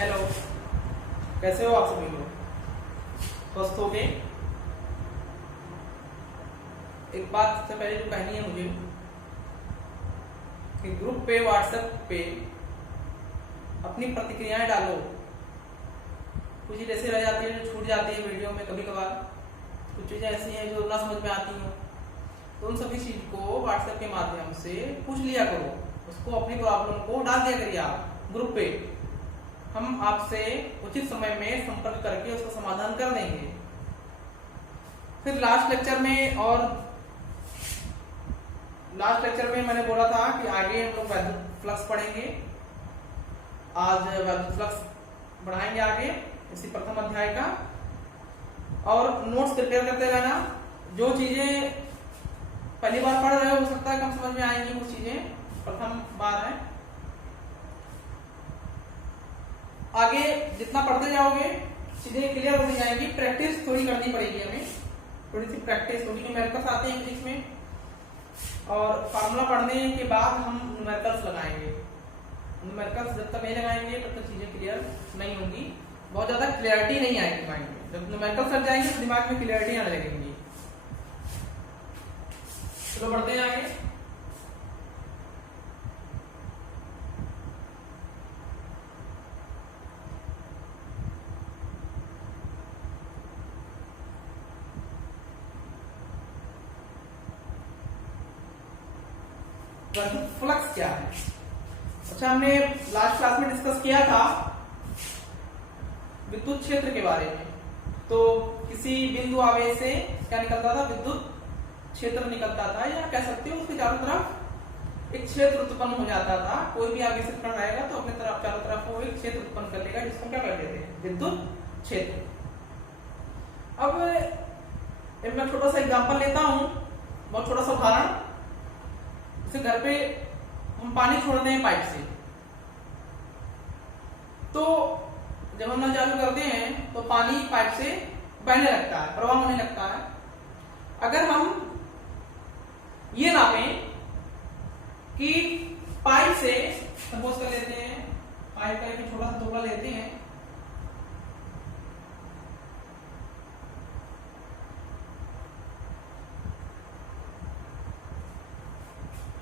Hello, कैसे हो आप सभी लोग? स्वस्थ हो गए? एक बात सबसे पहले जो कहनी है मुझे कि ग्रुप पे व्हाट्सएप पे अपनी प्रतिक्रियाएं डालो। कुछ चीज़ ऐसी रह जाती है जो छूट जाती है वीडियो में कभी कभार, कुछ चीज़ें ऐसी हैं जो ना समझ में आती हो, तो उन सभी चीज को व्हाट्सएप के माध्यम से पूछ लिया करो, उसको अपनी प्रॉब्लम को डाल दिया करिए आप ग्रुप पे। हम आपसे उचित समय में संपर्क करके उसका समाधान कर देंगे। फिर लास्ट लेक्चर में मैंने बोला था कि आगे हम लोग वैद्युत फ्लक्स पढ़ेंगे। आज वैद्युत फ्लक्स बढ़ाएंगे आगे इसी प्रथम अध्याय का, और नोट्स प्रिपेयर करते रहना। जो चीजें पहली बार पढ़ रहे हो सकता है कम समझ में आएंगी, कुछ चीजें प्रथम बार है। आगे जितना पढ़ते जाओगे चीजें क्लियर होती जाएंगी। प्रैक्टिस थोड़ी करनी पड़ेगी हमें, थोड़ी सी प्रैक्टिस होगी। न्यूमेरिकल्स आते हैं फिजिक्स में, और फार्मूला पढ़ने के बाद हम न्यूमेरिकल्स लगाएंगे। न्यूमेरिकल्स जब तक नहीं लगाएंगे तब तक चीजें क्लियर नहीं होंगी, बहुत ज्यादा क्लियरिटी नहीं आएगी माइंड में। जब न्यूमेरिकल्स लग जाएंगे तो दिमाग में क्लियरिटी आने लगेगी। चलो बढ़ते हैं आगे। फ्लक्स क्या है? अच्छा, हमने लास्ट क्लास में डिस्कस किया था विद्युत क्षेत्र के बारे में। तो किसी बिंदु आवेश से क्या निकलता था? विद्युत क्षेत्र निकलता था, या कह सकते हो उसके चारों तरफ एक क्षेत्र उत्पन्न हो जाता था। कोई भी आवेशित कण रहेगा तो अपने तरफ चारों तरफ वो एक क्षेत्र उत्पन्न कर लेगा, जिसको क्या कहते थे? विद्युत क्षेत्र। अब मैं छोटा सा एग्जांपल लेता हूं, बहुत छोटा सा उदाहरण। जैसे घर पे हम पानी छोड़ते हैं पाइप से, तो जब हम नल चालू करते हैं तो पानी पाइप से बहने लगता है, प्रवाह होने लगता है। अगर हम ये नापें कि पाइप से, सपोज कर लेते हैं पाइप का एक छोटा सा टुकड़ा लेते हैं,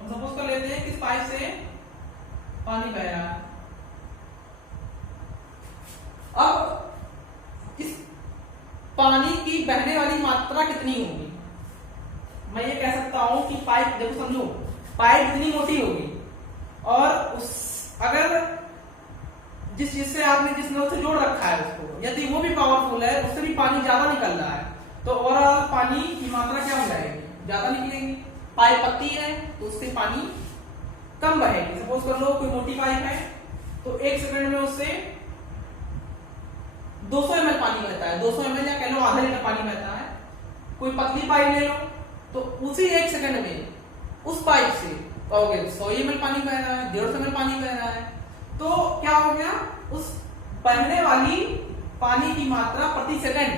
हम सपोज कर लेते हैं कि इस पाइप से पानी बह रहा है। अब इस पानी की बहने वाली मात्रा कितनी होगी? मैं ये कह सकता हूं कि पाइप, देखो समझो, पाइप इतनी मोटी होगी, और उस अगर जिस चीज से आपने जिस नल से जोड़ रखा है उसको, यदि वो भी पावरफुल है, उससे भी पानी ज्यादा निकल रहा है, तो ओवरऑल पानी की मात्रा क्या हो जाएगी? ज्यादा निकलेगी। पाइप पतली है तो उससे पानी कम बहेगी। सपोज कर लो कोई मोटी पाइप है तो 1 सेकंड में उससे 200 ml पानी बहता है, 200 ml या कह लो आधा लीटर पानी बहता है। कोई पतली पाइप ले लो तो उसी 1 सेकंड में उस पाइप से कहोगे 100 ml पानी बह रहा है, 150 ml पानी बह रहा है। तो क्या हो गया? उस बहने वाली पानी की मात्रा प्रति सेकंड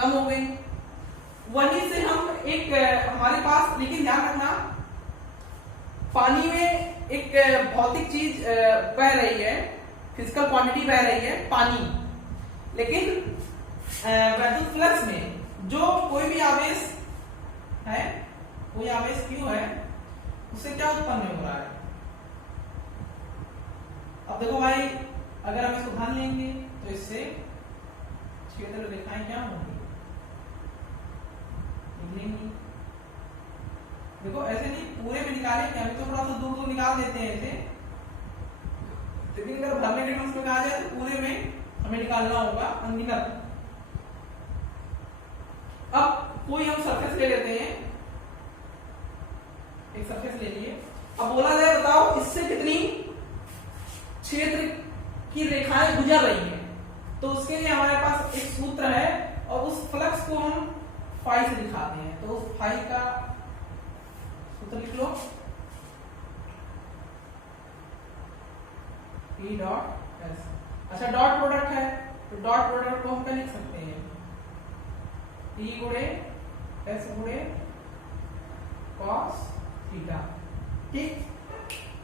कम हो गई। वहीं से हम एक हमारे पास, लेकिन ध्यान रखना, पानी में एक भौतिक चीज बह रही है, फिजिकल क्वांटिटी बह रही है पानी, लेकिन वैद्युत फ्लक्स में जो कोई भी आवेश है, कोई आवेश क्यों है, उससे क्या उत्पन्न हो रहा है? अब देखो भाई, अगर हम इसको ध्यान लेंगे तो इससे क्षेत्र रेखाएं क्या होंगी? निकलेंगी। देखो ऐसे नहीं पूरे में निकालेंगे, हम तो थोड़ा सा दूर दूर निकाल देते हैं ऐसे, लेकिन अगर भरने के टर्म्स में कहा जाए तो पूरे में हमें निकालना होगा अनगिनत। अब कोई हम सरफेस ले लेते हैं, एक सरफेस ले लिए। अब बोला जाए बताओ इससे कितनी क्षेत्र की रेखाएं गुजर रही हैं, तो उसके लिए हमारे पास एक सूत्र है, और उस फ्लक्स को हम फाई से दिखाते हैं। तो उस फाई का सूत्र लिख लो, E डॉट एस। अच्छा, डॉट प्रोडक्ट है तो डॉट प्रोडक्ट को हम क्या लिख सकते हैं? E गुणे एस गुणे कॉस थीटा। ठीक,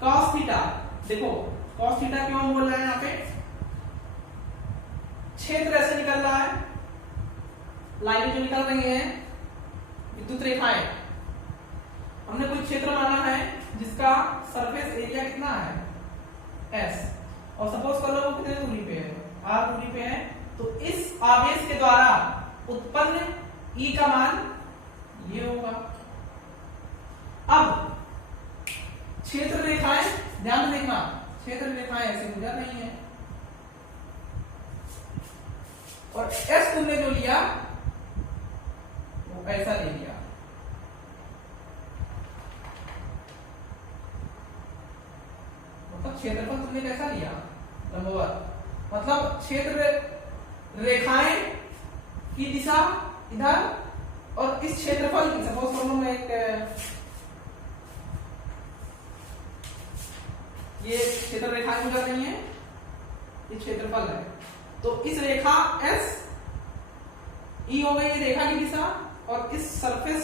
कॉस थीटा। देखो कॉस थीटा क्यों हम बोल रहे हैं यहाँ पे? क्षेत्र ऐसे निकल रहा है, लाइनें जो निकल रही हैं विद्युत रेखाएं, हमने कोई क्षेत्र माना है जिसका सरफेस एरिया कितना है S, और सपोज कर लो वो कितने दूरी पे है, R दूरी पे है, तो इस आवेश के द्वारा उत्पन्न E का मान ये होगा। अब क्षेत्र रेखाएं ध्यान देखना, क्षेत्र रेखाएं ऐसे गुजर रही हैं और S तुमने जो लिया वो ऐसा ले लिया, मतलब क्षेत्रफल तुमने कैसा लिया, लंबवत, मतलब क्षेत्र रेखाएं की दिशा इधर और इस क्षेत्रफल की, सपोज कर लो मैं एक ये क्षेत्र रेखाएं गुजर रही हैं, ये क्षेत्रफल है, तो इस रेखा S E हो गई ये रेखा की दिशा, और इस सरफेस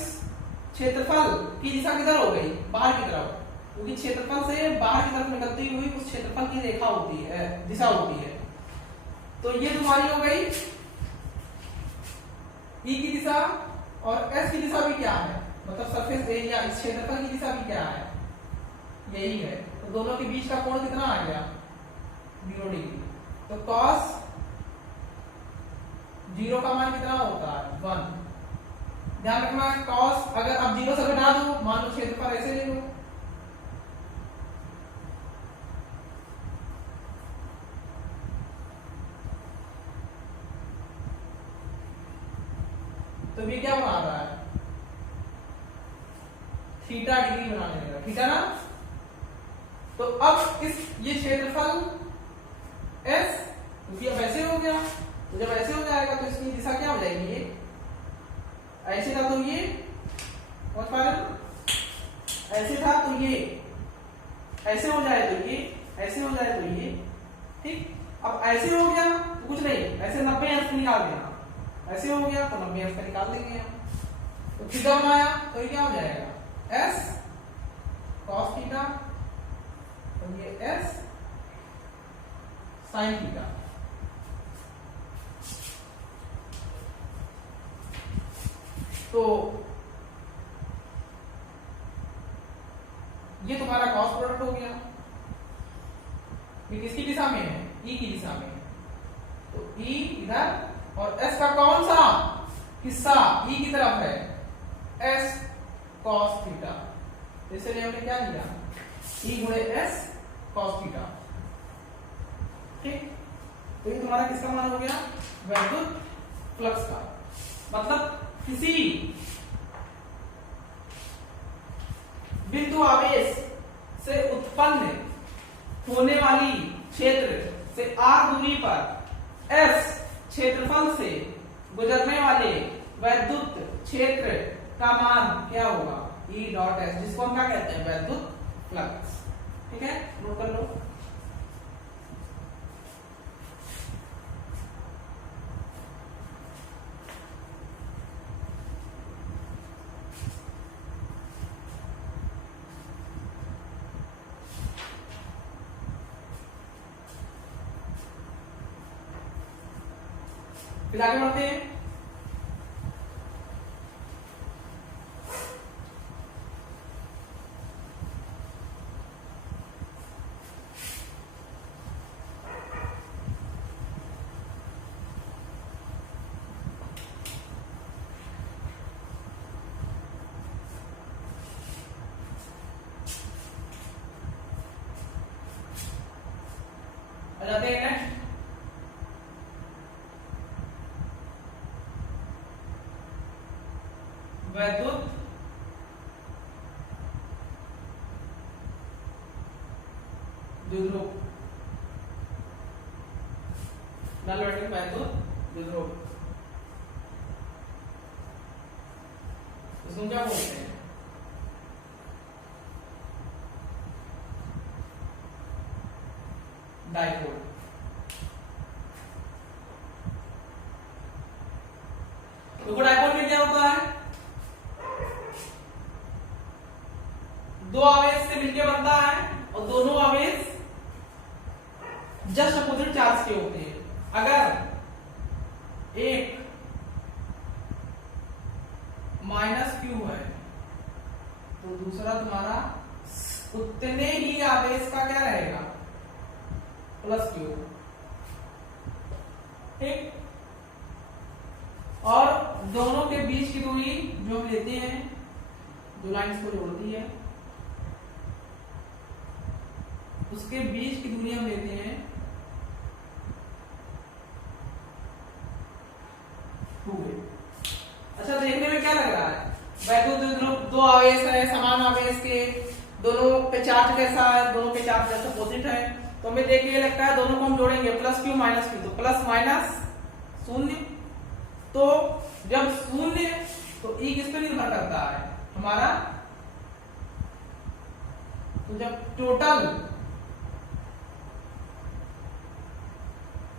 क्षेत्रफल की दिशा किधर हो गई, बाहर की तरफ, क्योंकि क्षेत्रफल से बाहर की तरफ निकलती हुई उस क्षेत्रफल की रेखा होती है, दिशा होती है। तो ये तुम्हारी हो गई E की दिशा, और S की दिशा भी क्या है, मतलब सरफेस एरिया, इस क्षेत्रफल की दिशा भी क्या है, यही है। तो दोनों के बीच का कोण कितना आ गया, 0 डिग्री। तो cos 0 का मान कितना होता है, 1। ध्यान रखना cos अगर आप 0 से घटा दो, मान लो क्षेत्रफल ऐसे ले लो, तो ये क्या बना रहा है, थीटा डिग्री बनाने लगा, थीटा ना। तो अब इस ये क्षेत्रफल S क्योंकि अब ऐसे हो गया, तो जब ऐसे हो जाएगा तो इसकी दिशा क्या हो जाएगी, ये ऐसे था तो ये, समझ पा रहे हो, ऐसे था तो ये ऐसे हो जाए तो ये ऐसे हो जाए तो ये, ठीक। अब ऐसे हो गया तो कुछ नहीं, ऐसे 90 अंश निकाल देना, ऐसे हो गया तो 90 अंश का निकाल देंगे हम, तो थीटा बनाया तो ये क्या हो जाएगा, S cos थीटा, और ये S sin थीटा। तो ये तुम्हारा क्रॉस प्रोडक्ट हो गया, ये किसकी दिशा में है, E की दिशा में, तो E इधर और S का कौन सा हिस्सा E की तरफ है, S cos थीटा, इसलिए हमने क्या लिया, E गुणे S cos थीटा, ठीक। तो ये तुम्हारा किसका मान हो गया, वैद्युत फ्लक्स का। मतलब किसी बिंदु आवेश से उत्पन्न होने वाली क्षेत्र से R दूरी पर S क्षेत्रफल से गुजरने वाले वैद्युत क्षेत्र का मान क्या होगा, E डॉट S, जिसको हम क्या कहते हैं, वैद्युत फ्लक्स। ठीक है, नोट कर लो। फिर आगे बढ़ते हैं। आ जाते हैं नेक्स्ट, वैद्युत द्विध्रुव, नल वैल्यू वैद्युत द्विध्रुव, इसको क्या बोलते हैं, डाइपोल। तो डाइपोल में क्या होता है, दो आवेश से मिलकर बनता है और दोनों आवेश जस्ट अपोजिट चार्ज के होते हैं। अगर एक माइनस क्यू है, तो दूसरा तुम्हारा उतने ही आवेश का क्या रहेगा, प्लस क्यू। ठीक, और दोनों के बीच की दूरी जो हम लेते हैं, दो लाइंस को जोड़ती है, उसके बीच की दूरी हम लेते हैं 2a। अच्छा, देखने में क्या लग रहा है, वैद्युत ध्रुव दो आवेश है, समान आवेश के, दोनों पे चार्ज कैसा है, दोनों पे चार्ज जैसा अपोजिट है, तो हमें देख के ये लगता है दोनों को हम जोड़ेंगे प्लस क्यू माइनस क्यू, तो प्लस माइनस शून्य। तो जब शून्य, तो ई किस पे निर्भर करता है हमारा, तो जब टोटल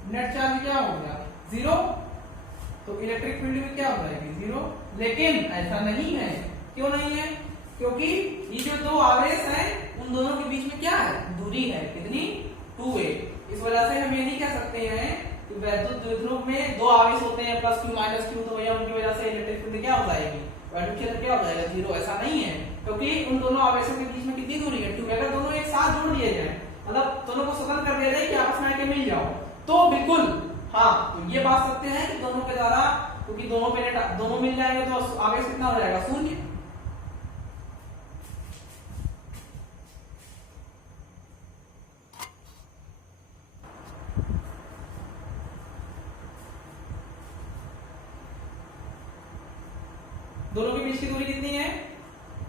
नेट चार्ज क्या हो गया, 0, तो इलेक्ट्रिक फील्ड में क्या हो जाएगी, 0। लेकिन ऐसा नहीं है, क्यों नहीं है, क्योंकि ये जो दो आवेश हैं उन दोनों के बीच में क्या है, दूरी है, कितनी, 2a। इस वजह से हम ये नहीं कह सकते हैं कि वैद्युत द्विध्रुव में दो आवेश होते हैं प्लस क्यू माइनस क्यू, तो भैया उनकी वजह से इलेक्ट्रिक फील्ड क्या हो जाएगी, वैद्युत क्षेत्र क्या हो जाएगा, 0। ऐसा नहीं है, क्योंकि उन दोनों आवेशों के बीच में कितनी दूरी है, 2। अगर दोनों एक साथ जोड़ दिए जाए, मतलब दोनों को स्वतंत्र कर दिया जाए कि आपस में आके मिल जाओ, तो बिल्कुल हाँ, तो ये बात सकते हैं कि दोनों के द्वारा, क्योंकि दोनों पे दोनों मिल जाएंगे तो आवेश कितना हो जाएगा, 0। दोनों के बीच की दूरी कितनी है,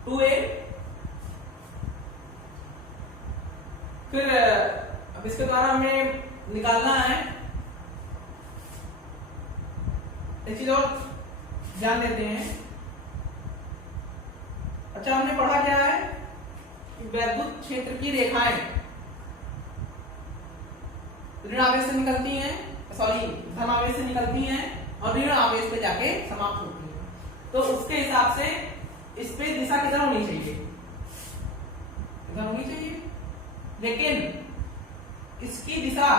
2a। फिर अब इसके द्वारा हमें निकालना है एक चीज और ध्यान देते हैं। अच्छा, हमने पढ़ा क्या है कि वैद्युत क्षेत्र की रेखाएं ऋण आवेश से निकलती हैं, सॉरी धन आवेश से निकलती हैं और ऋण आवेश पे जाके समाप्त होती हैं, तो उसके हिसाब से इस पे दिशा किधर होनी चाहिए, इधर होनी चाहिए, लेकिन इसकी दिशा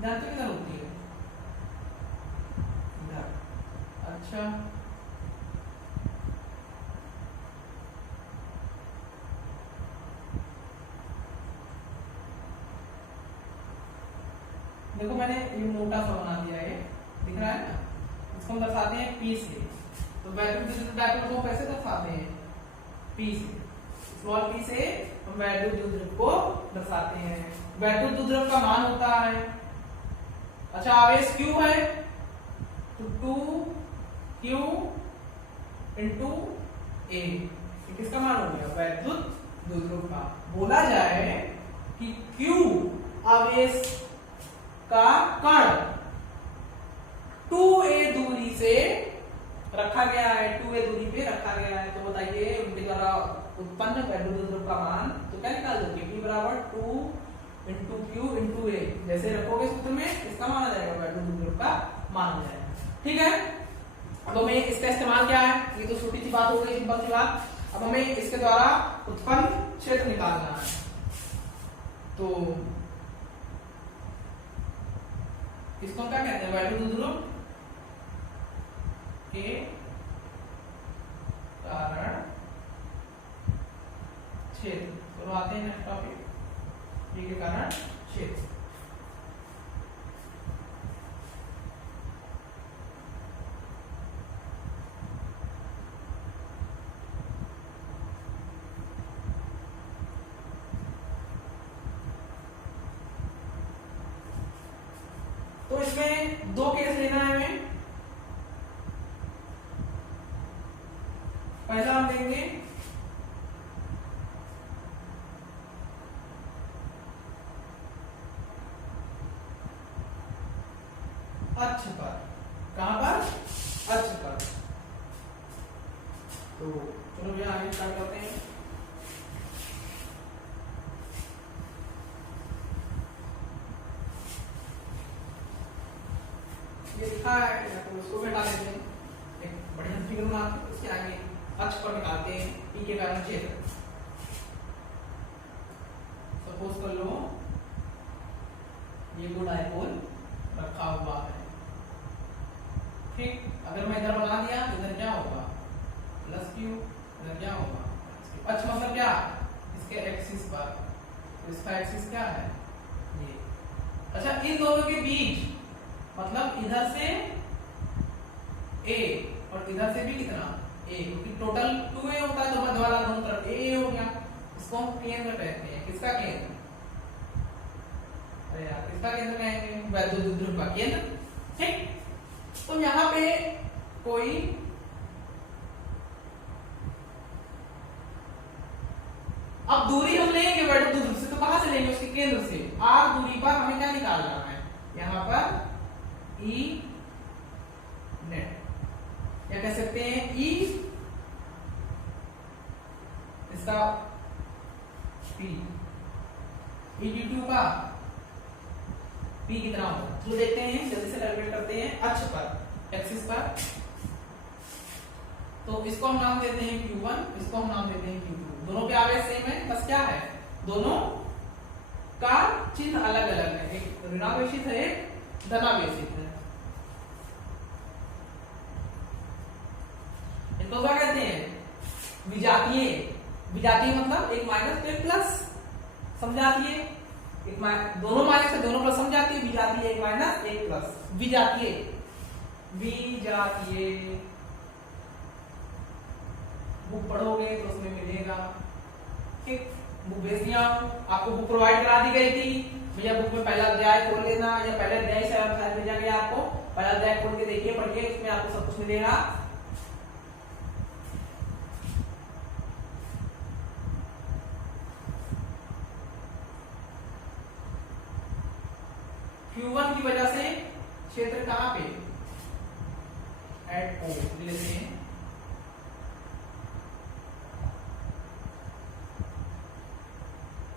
जानते किधर होती है, इधर। अच्छा, देखो मैंने ये मोटा सा बना दिया है, दिख रहा है ना, इसको हम दर्शाते हैं P से। तो वैद्युत डायपोल को कैसे दर्शाते हैं, P से, स्मॉल p से हम वैद्युत द्विध्रुव को दर्शाते हैं। वैद्युत द्विध्रुव का मान होता है, अच्छा आवेश q है तो 2q इंटू a, किसका मान हो गया, वैद्युत द्विध्रुव का। बोला जाए कि q आवेश का कण 2a दूरी से रखा गया है, 2a दूरी पे रखा गया है, तो बताइए उनके द्वारा उत्पन्न वैद्युत द्विध्रुव का मान, तो क्या निकाल दोगे, P बराबर 2 इंटू क्यू इंटू ए, जैसे रखोगे सूत्र में इसका मान आ जाएगा, वैद्युत द्विध्रुव का मान आ जाएगा। ठीक है, अब हमें इसका इस्तेमाल क्या है, ये तो छोटी सी बात हो गई, सिंपल सी बात। अब हमें इसके द्वारा उत्पन्न क्षेत्र निकालना है, तो इसको क्या कहते हैं, वैद्युत द्विध्रुव के कारण क्षेत्र। तो आते हैं नेक्स्ट टॉपिक, के कारण क्षेत्र। तो इसमें दो केस लेना है हमें। पहला हम देंगे अक्ष पर, कहां पर, अक्ष पर। तो चलो भैया आगे स्टार्ट करते हैं। ये लिखा है तो उसको हटा देते हैं, एक बढ़िया फिगर बनाते हैं, उसके आगे अक्ष पर निकालते हैं पी के कारण क्षेत्र। सपोज कर लो ये वो डायपोल रखा हुआ है। ठीक, अगर मैं इधर बना दिया तो इधर क्या होगा प्लस क्यू, इधर क्या होगा पक्ष, मतलब क्या इसके एक्सिस पर, इसका एक्सिस क्या है ये। अच्छा, इन दोनों के बीच मतलब इधर से a और इधर से भी कितना a, क्योंकि टोटल 2a होता है तो मध्य वाला दोनों तरफ a हो गया। इसको हम केंद्र कहते हैं। किसका केंद्र? अरे यार, किसका केंद्र कहेंगे? वैद्युत ध्रुव का केंद्र। ठीक, तो यहाँ पे कोई अब दूरी हम लेंगे वैद्युत ध्रुव से, तो कहां से लेंगे? उसके केंद्र से। r दूरी पर हमें क्या निकालना है? यहाँ पर E नेट, या कह सकते हैं E इसका P, E d2 का P कितना होगा तो देखते हैं, जल्दी से कैलकुलेट करते हैं। अक्ष पर, एक्सिस पर, तो इसको हम नाम देते हैं Q1, इसको हम नाम देते हैं Q2। दोनों के आवेश सेम है, बस क्या है दोनों का चिन्ह अलग अलग है, एक ऋणावेशित है एक धनावेशित है। इनको क्या कहते हैं? विजातीय। विजातीय मतलब एक माइनस तो एक प्लस, समझातीय एक दोनों माइनस है दोनों प्लस, समझातीय। विजातीय एक माइनस एक प्लस, विजातीय। विजातीय बुक पढ़ोगे तो उसमें मिलेगा। ठीक, बुक भेज दिया हूं आपको, बुक प्रोवाइड करा दी गई थी भैया, बुक में पहला अध्याय खोल लेना, या पहले अध्याय से अध्याय भेजा गया आपको, पहला अध्याय खोल के देखिए, पढ़िए, इसमें आपको सब कुछ मिलेगा। Q1 की वजह से क्षेत्र कहां पे एट O लेते हैं।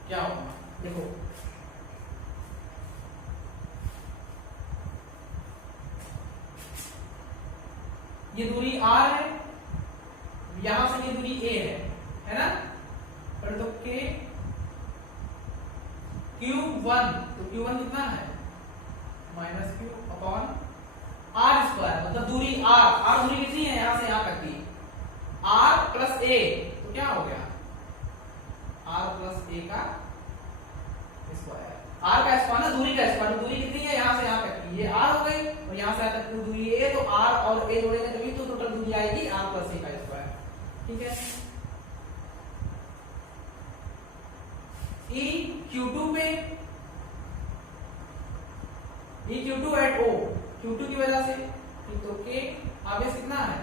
क्या होगा देखो, ये दूरी R है, यहां से ये दूरी A है ना, पर तो Q1, तो Q1 कितना है minus Q upon R square, मतलब दूरी R दूरी कितनी है यहां से यहां तक की, R प्लस A, तो क्या हो गया R प्लस A का स्क्वायर। R का स्क्वायर ना दूरी का स्क्वायर, दूरी कितनी है यहां से यहां तक की, ये R हो गई, और यहां से यहां तक की दूरी A, तो R और A जोड़ेंगे तभी तो टोटल दूरी आएगी R प्लस A का स्क्वायर। ठीक है, E Q2 पे, E Q2 eight O, Q2 की वजह से, तो K आवेश कितना है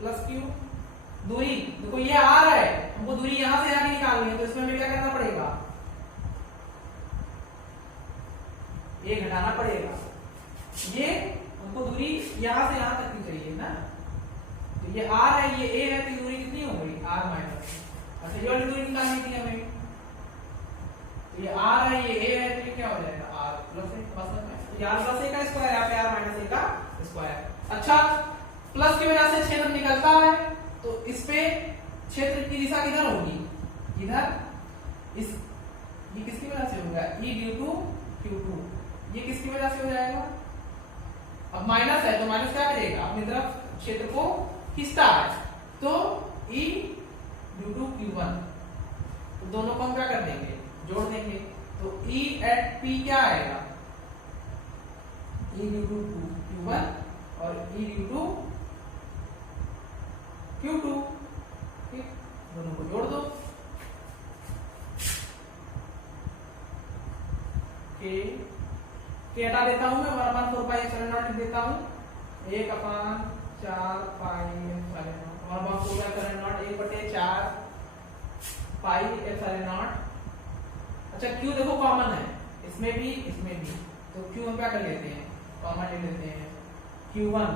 प्लस Q, दूरी देखो ये R है, हमको दूरी यहां से यहां निकालनी है, तो इसमें हमें क्या करना पड़ेगा, ये घटाना पड़ेगा, ये हमको दूरी यहां से यहां तक की चाहिए ना, तो ये R है ये A है, तो दूरी कितनी हो गई R माइनस। अच्छा, ये वाली दूरी निकालनी थी हमें, तो ये R है ये A है, तो ये क्या हो जाएगा R प्लस A, बस R प्लस A का स्क्वायर, यहाँ पे R माइनस A का स्क्वायर। अच्छा, प्लस की वजह से क्षेत्र निकलता है, तो इस पे क्षेत्र की दिशा किधर होगी, इधर, इस ये किसकी वजह से होगा E ड्यू टू Q2, ये किसकी वजह से हो जाएगा, अब माइनस है तो माइनस क्या करेगा अपनी तरफ क्षेत्र को खींचता है, तो E ड्यू टू Q1, तो दोनों को हम क्या कर देंगे जोड़ देंगे, तो E एट P क्या आएगा E ड्यू टू Q1 और E ड्यू टू Q2। ठीक, दोनों को जोड़ दो, के हटा देता हूं मैं, 1/4 पाई एप्सिलॉन नॉट लिख देता हूं, 1/4 पाई epsilon not, 1/4 epsilon not 1/4 pi epsilon not. अच्छा, Q देखो कॉमन है, इसमें भी, तो Q हम क्या कर लेते हैं कॉमन ले लेते हैं, Q1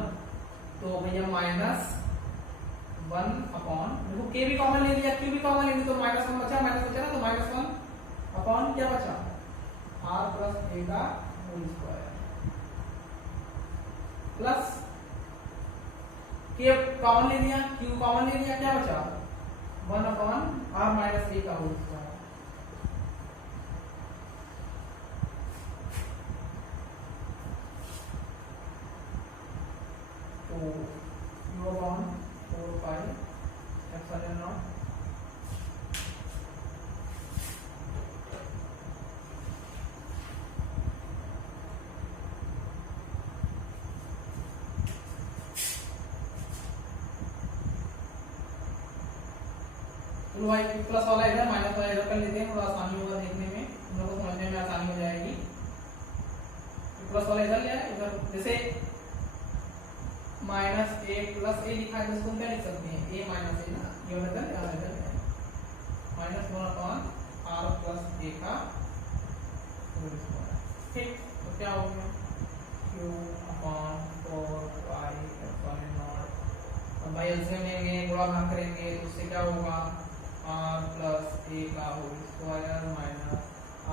तो भैया माइनस 1 अपॉन, देखो K भी कॉमन ले लिया, Q भी कॉमन ले लिया, तो -1 बचा, माइनस बचा ना, तो -1 अपॉन क्या बचा R प्लस A का whole square, plus K common ले लिया, Q कॉमन ले लिया, क्या बचा 1 अपॉन R माइनस A का whole square. Q upon 4 pi epsilon not plus वाला इधर माइनस वाला इधर कर लेते हैं, थोड़ा आसानी होगा देखने में, हम लोग को समझने में आसानी हो जाएगी। प्लस वाला इधर लिया है, इधर जैसे माइनस ए प्लस ए लिखा है तो इसको क्या लिख सकते हैं, ए माइनस ए ना, ये वाला इधर minus 1 upon are plus A का होल स्क्वायर। ठीक, तो क्या हो गया Q upon 4 pi epsilon not. अब भाई एलसीएम लेंगे, गुणा भाग करेंगे तो उससे क्या होगा आर प्लस ए का whole square minus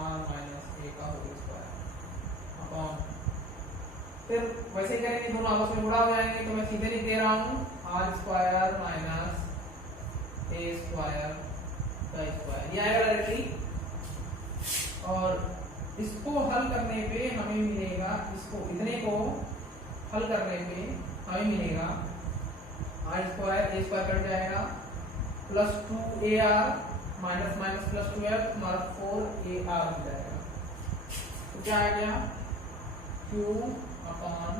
R minus A का होल स्क्वायर अपॉन, फिर वैसे ही करेंगे, दोनों आपस में गुणा हो जाएंगे तो मैं सीधे लिख दे रहा हूँ R square minus A square का स्क्वायर, ये आएगा डायरेक्टली। और इसको हल करने पे हमें मिलेगा, इसको इतने को हल करने पे हमें मिलेगा R square A square cut जाएगा plus 2ar minus minus plus 2r हमारा 4ar हो जाएगा। तो क्या आ गया q upon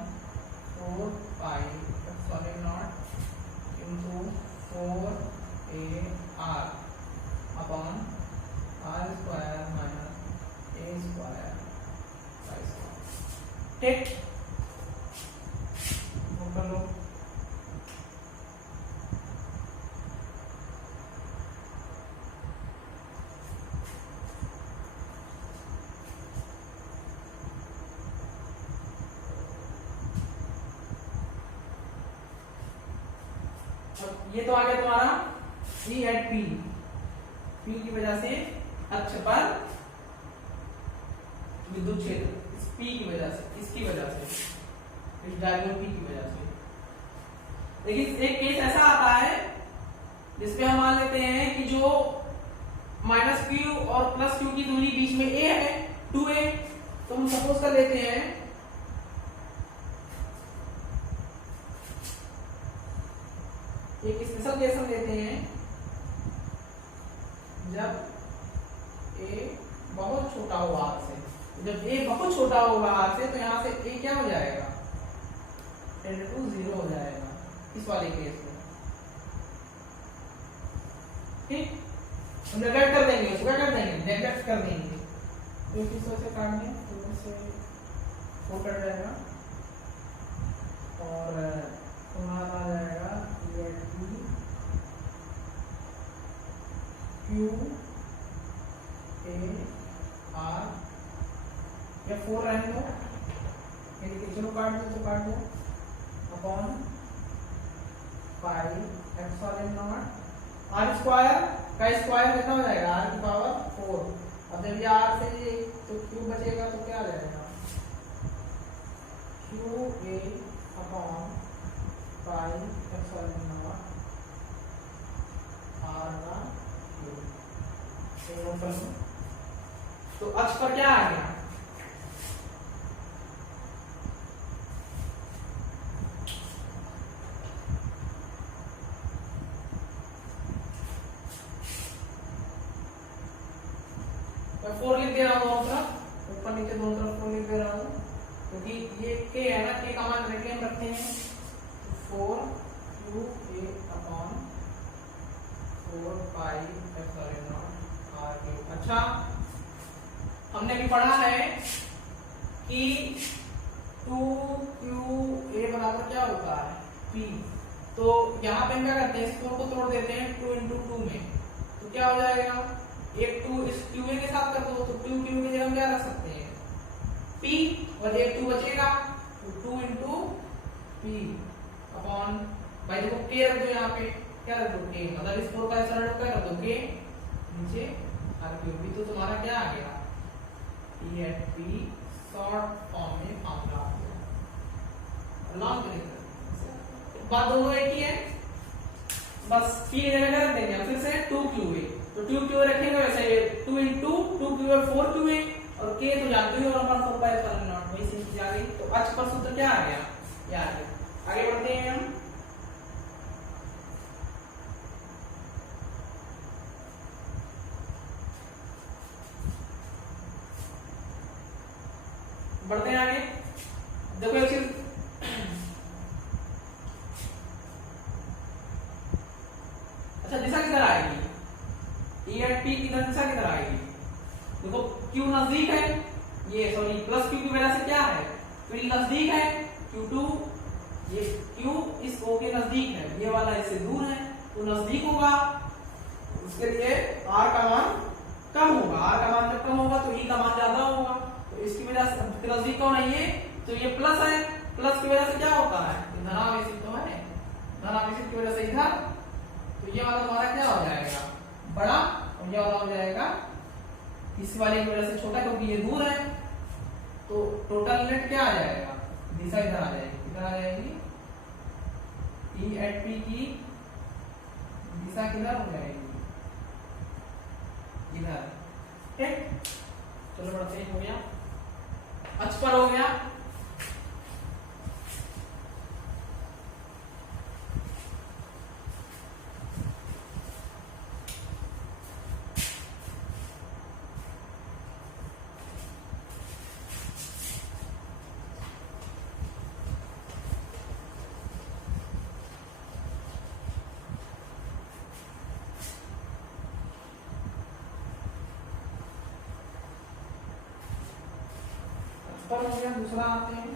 4 pi epsilon not into 4ar upon R square minus A square का स्क्वायर। ठीक, नोट कर लो। ये तो आ गया तुम्हारा E एट P, P की वजह से अक्ष पर विद्युत क्षेत्र, इस P की वजह से, इसकी वजह से, इस डायगोनल P की वजह से। लेकिन एक केस ऐसा आता है जिसमें हम मान लेते हैं कि जो माइनस Q और प्लस Q की दूरी बीच में A है 2a, तो हम सपोज कर लेते हैं एक स्पेशल केस हम लेते हैं जब a बहुत छोटा होगा r से, जब a बहुत छोटा होगा r से तो यहां से a क्या हो जाएगा 10 हो जाएगा इस वाले केस में। ठीक, हम नेगलेक्ट कर देंगे, उसको क्या कर देंगे नेगलेक्ट कर देंगे, तो किस वजह से काट दें तो से 4 कट जाएगा और तुम्हारा आ जाएगा Q A R, या 4 रहने दो, चलो काट दो तो काट दो upon pi epsilon not R square का स्क्वायर कितना हो जाएगा r की पावर 4। अब जब ये r से ये तो Q बचेगा तो क्या आ जाएगा Q A upon pi epsilon not r का क्यूब। तो अक्ष पर क्या आ गया मैं 4 लिख दे रहा हूँ दोनों तरफ, ऊपर नीचे दोनों तरफ 4 लिख दे रहा हूँ क्योंकि ये k है ना, k का मान डायरेक्टली हम रखते हैं 4 Q A upon 4 pi epsilon not r cube. अच्छा, हमने भी पढ़ा है कि 2QA बराबर क्या होता है P, तो यहाँ पे हम क्या करते हैं इस 4 को तोड़ देते हैं 2 into 2 में, तो क्या हो जाएगा एक 2 इस QA के साथ कर दो तो 2QA की जगह हम क्या रख सकते हैं P, और एक 2 बचेगा तो 2 into P अपॉन, भाई देखो K रख दो यहाँ पे, क्या रख दो K, मतलब इस 4 का सरल क्या रख दो K नीचे r क्यूब। भी तो तुम्हारा क्या आ गया E at P short form में फॉर्मूला आ गया। लॉन्ग करेक्ट बात दोनों एक ही है, बस P की जगह रख देंगे फिर से 2QA, तो 2QA रखेंगे वैसे 2 into 2QA 4QA और K तो जानते ही हो 4 पाई एप्सिलॉन नॉट, वही चीज आ गई। तो अक्ष पर सूत्र क्या आ गया ये आ गया आगे बढ़ते हैं हम। बढ़ते हैं आगे। देखो एक चीज, अच्छा दिशा किधर आएगी, E एट P की दिशा किधर आएगी? देखो Q नजदीक है, ये सॉरी प्लस Q की वजह से क्या है, P नजदीक है, Q2 ये Q इस O के नजदीक है, ये वाला इससे दूर है, तो नजदीक होगा, उसके लिए R का मान कम होगा। R का मान जब कम होगा तो E का मान ज्यादा होगा, तो इसकी वजह से नजदीक कौन है, ये तो ये प्लस है, प्लस की वजह से क्या होता है, धनावेशित तो है, धनावेशित की वजह से इधर, तो ये वाला तुम्हारा क्या हो जाएगा, बड़ा, और ये वाला हो जाएगा इस वाले की वजह से छोटा, क्योंकि ये दूर है। तो टोटल नेट क्या आ जाएगा, दिशा इधर आ जाएगी, किधर आ जाएगी, E एट P की दिशा किधर हो जाएगी, इधर। ठीक, चलो बढ़ते हैं, हो गया, अक्ष पर हो गया। पर हो गया, दूसरा आते हैं।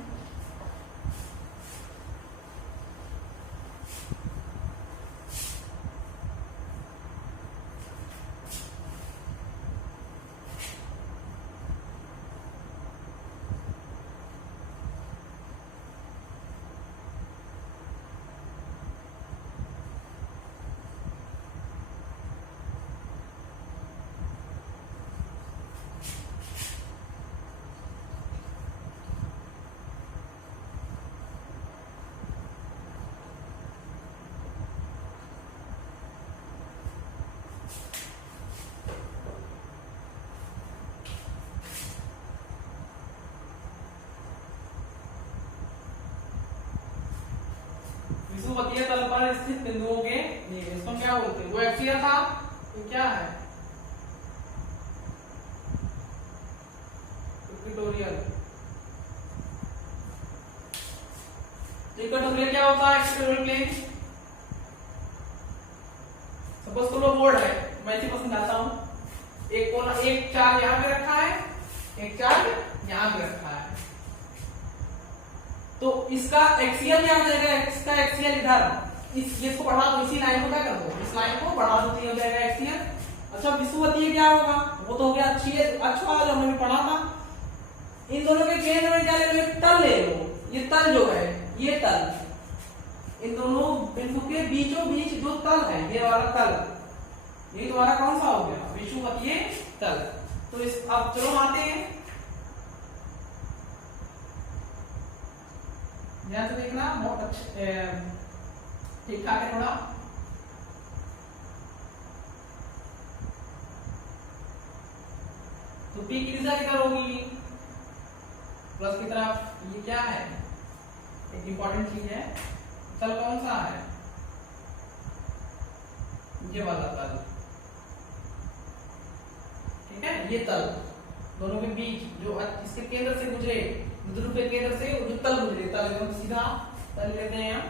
विषुवतीय तल पर स्थित बिंदुओं के, इसको क्या बोलते हैं, वो एक्सियल था, ये क्या है, इक्वेटोरियल। इक्वेटोरियल क्या होता है, इक्वेटोरियल प्लेन, सपोज करो बोर्ड है, मैं इसी पसंद आता हूं, एक कोना, एक चार्ज यहां पे रखा है, एक चार्ज यहां पे रखा है, तो इसका एक्सियल क्या हो जाएगा, इसका एक्सियल इधर, इसको बढ़ा दो, इसी लाइन को क्या कर दो, इस लाइन को बढ़ा दो, तो ये हो जाएगा एक्सियल। अच्छा विषुवतीय क्या होगा, वो तो हो गया अक्ष वाला जो हमने पढ़ा था। इन दोनों के केंद्र में क्या ले लो, तल ले लो, ये तल जो है, ये तल, इन दोनों बिंदु के बीचों बीच जो तल है, ये वाला तल, ये तुम्हारा कौन सा हो गया, विषुवतीय तल। तो इस अब चलो आते हैं, ध्यान से देखना, बहुत अच्छे, ठीक ठाक है थोड़ा। तो P की दिशा किधर होगी, प्लस की तरफ, ये क्या है, एक इंपॉर्टेंट चीज है, तल कौन सा है, ये वाला तल, ठीक है, ये तल, दोनों के बीच जो इसके केंद्र से गुजरे, ध्रुव के केंद्र से जो तल गुजरे, तल एकदम सीधा तल लेते हैं हम।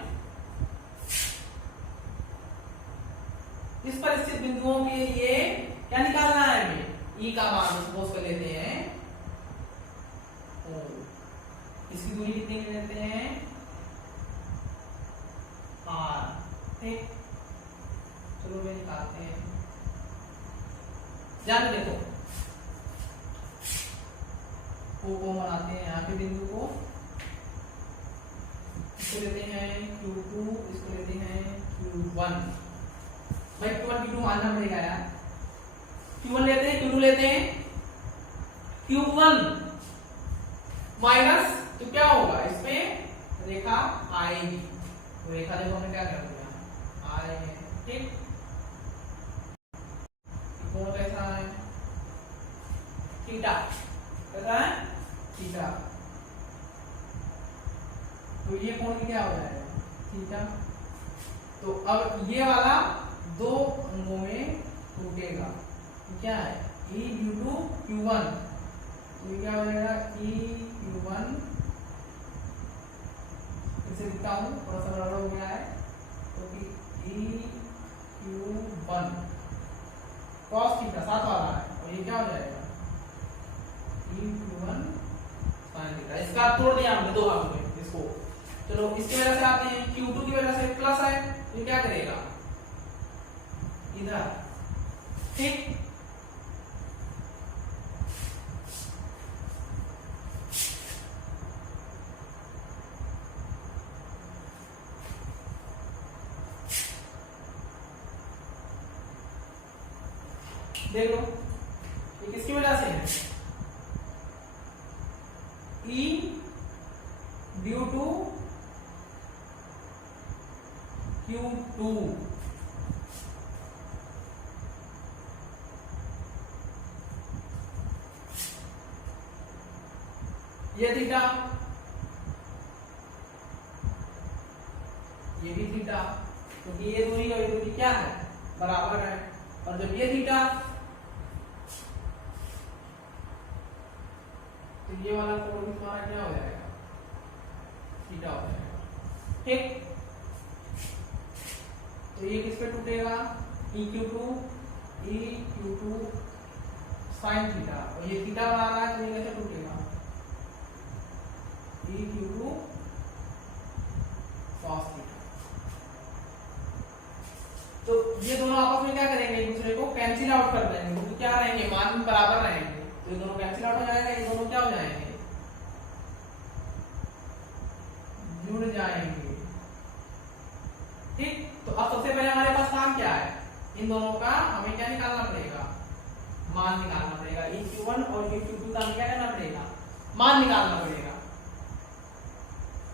इस पर स्थित बिंदुओं के लिए क्या निकालना है, हमें E का मान सपोज कर लेते हैं, इसकी दूरी कितनी ले लेते हैं, R, ठीक, चलो वे निकालते हैं, ध्यान देखो, को बनाते हैं यहाँ पे बिंदु को, इसको लेते हैं Q2, इसको लेते हैं Q1, भाई Q1 Q2 मानना पड़ेगा यार, Q1 लेते हैं, Q2 लेते हैं, Q1 माइनस, तो क्या होगा, इसमें रेखा आएगी, तो रेखा देखो हमने क्या कर दिया, आएगी, ठीक, कोण कैसा है, थीटा, कैसा है, थीटा, तो ये कोण क्या हो जाएगा, थीटा। तो अब ये वाला दो अंगों में टूटेगा, क्या है E ड्यू टू Q1, तो ये क्या हो जाएगा E Q1, इसे लिखता हूं, थोड़ा सा गड़बड़ हो गया है, तो E Q1 cos थीटा साथ वाला है, और ये क्या हो जाएगा E Q1 sin थीटा। इसका तोड़ दिया हमने दो भागों में इसको। चलो इसकी वजह से आते हैं, Q2 की वजह से प्लस है, ये क्या करेगा इधर, ठीक। देख लो ये किसकी वजह से है, E ड्यू टू Q2, ये थीटा, ये भी थीटा, क्योंकि ये दूरी और ये दूरी क्या है बराबर है, और जब ये थीटा तो ये वाला कोण भी तुम्हारा क्या हो जाएगा थीटा हो जाएगा, ठीक। तो ये किस पे टूटेगा EQ2 sin थीटा, और ये थीटा बना रहा है तो ये कैसे टूटेगा EQ2 cos थीटा। तो ये दोनों आपस में क्या करेंगे, एक दूसरे को कैंसिल आउट कर देंगे, क्योंकि क्या रहेंगे मान बराबर रहेंगे, तो ये दोनों कैंसिल आउट हो जाएगा, ये दोनों क्या हो जाएंगे जुड़ जाएंगे, ठीक। तो अब सबसे पहले हमारे पास काम क्या है, इन दोनों का हमें क्या निकालना पड़ेगा, मान निकालना पड़ेगा, EQ1 और EQ2 का हमें क्या करना पड़ेगा, मान निकालना पड़ेगा,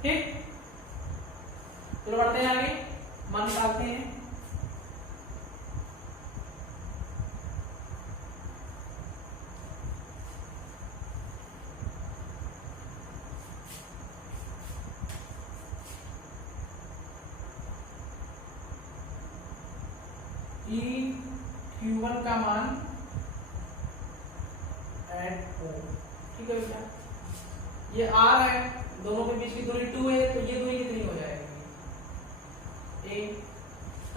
ठीक। चलो बढ़ते हैं आगे, मान निकालते हैं। EQ1 का मान एट O, ठीक है बेटा, ये R है, दोनों के बीच की दूरी 2 है, तो ये दूरी कितनी हो जाएगी A।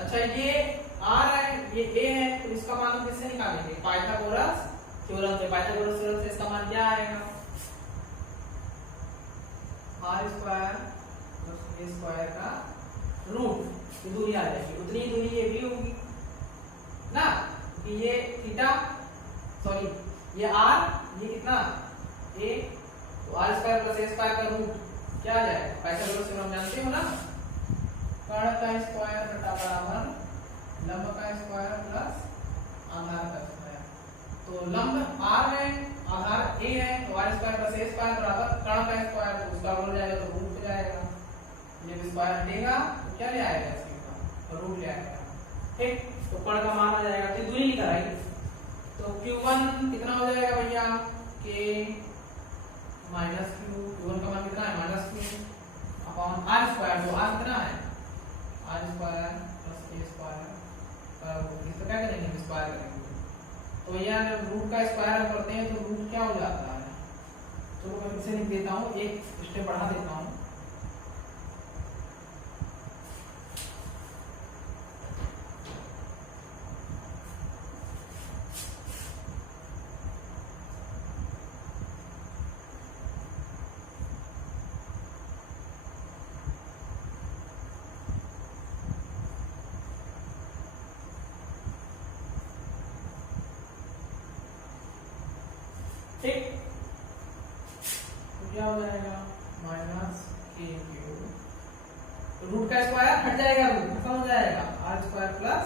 अच्छा ये R है, ये A है, तो इसका मान हम किससे निकालेंगे, पाइथागोरस थ्योरम से। पाइथागोरस थ्योरम से इसका मान क्या आएगा R square plus A square का रूट, ये दूरी आ जाएगी, उतनी दूरी ये भी होगी ना, कि ये थीटा सॉरी ये R, ये कितना A, तो R square plus A square का रूट क्या आ जाएगा, पाइथागोरस थ्योरम जानते हो ना, कर्ण का स्क्वायर बटा बराबर लंब का स्क्वायर प्लस आधार का स्क्वायर। तो लंब R है, आधार A है, तो R square plus A square बराबर कर्ण का स्क्वायर, तो उसका रूट जाएगा तो रूट हो जाएगा, ये स्क्वायर हटेगा तो क्या ले आएगा इसका रूट ले आएगा, ठीक। तो कर्ण का मान आ जाएगा, तो दूरी निकल आएगी, तो Q1 कितना हो जाएगा भैया K माइनस Q, Q1 का मान कितना है minus Q upon R square, तो R कितना है R square plus A square, इसको क्या करेंगे स्क्वायर करेंगे, तो भैया जब रूट का स्क्वायर करते हैं तो रूट क्या हो जाता है, चलो मैं इसे लिख देता हूँ, एक स्टेप बढ़ा देता हूँ, ठीक। तो क्या हो जाएगा माइनस KQ, रूट का स्क्वायर हट जाएगा, रूट खत्म हो जाएगा, R square plus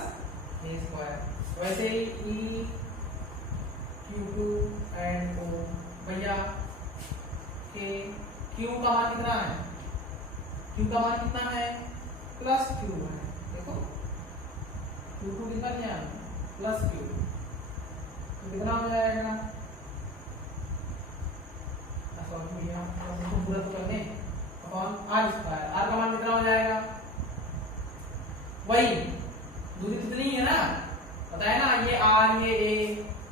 A square, वैसे ही EQ2 एंड O भैया K, Q का मान कितना है, Q का मान कितना है प्लस Q है, देखो Q2 कितना लिया प्लस Q, तो कितना हो जाएगा पूरा तो करने अपॉन R स्क्वायर, R का मान कितना हो जाएगा वही दूरी कितनी है ना, पता है ना, ये आर ये ए,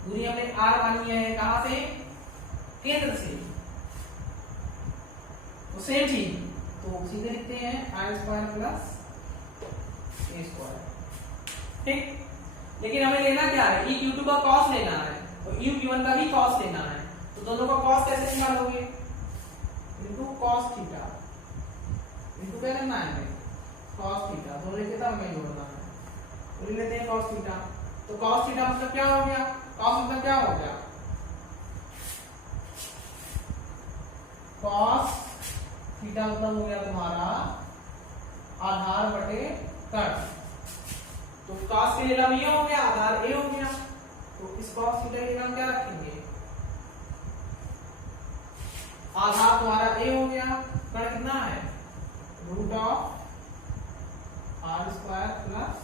दूरी हमने आर मानी है, कहां से, केंद्र से, तो सेम चीज, तो सीधे लिखते हैं R square plus A square, ठीक। लेकिन हमें लेना क्या है, ई क्यू टू का कॉस लेना है, तो यू क्यू वन का भी कॉस लेना है, तो दोनों का कॉस कैसे निकालोगे, इनटू कॉस थीटा, इनटू क्या करना है हमें, कॉस थीटा, दोनों लिखे तब हमें जोड़ना है, तो लिख लेते हैं कॉस थीटा, तो कॉस थीटा मतलब क्या हो गया, कॉस मतलब क्या हो गया, कॉस थीटा मतलब हो गया तुम्हारा आधार बटे कर्ण, तो कॉस के लिए नाम ये हो गया, आधार ए हो गया, तो इस कॉस थीटा के नाम क्या रखेंगे, आधार तुम्हारा ए हो गया, कर्ण कितना है, root of R square plus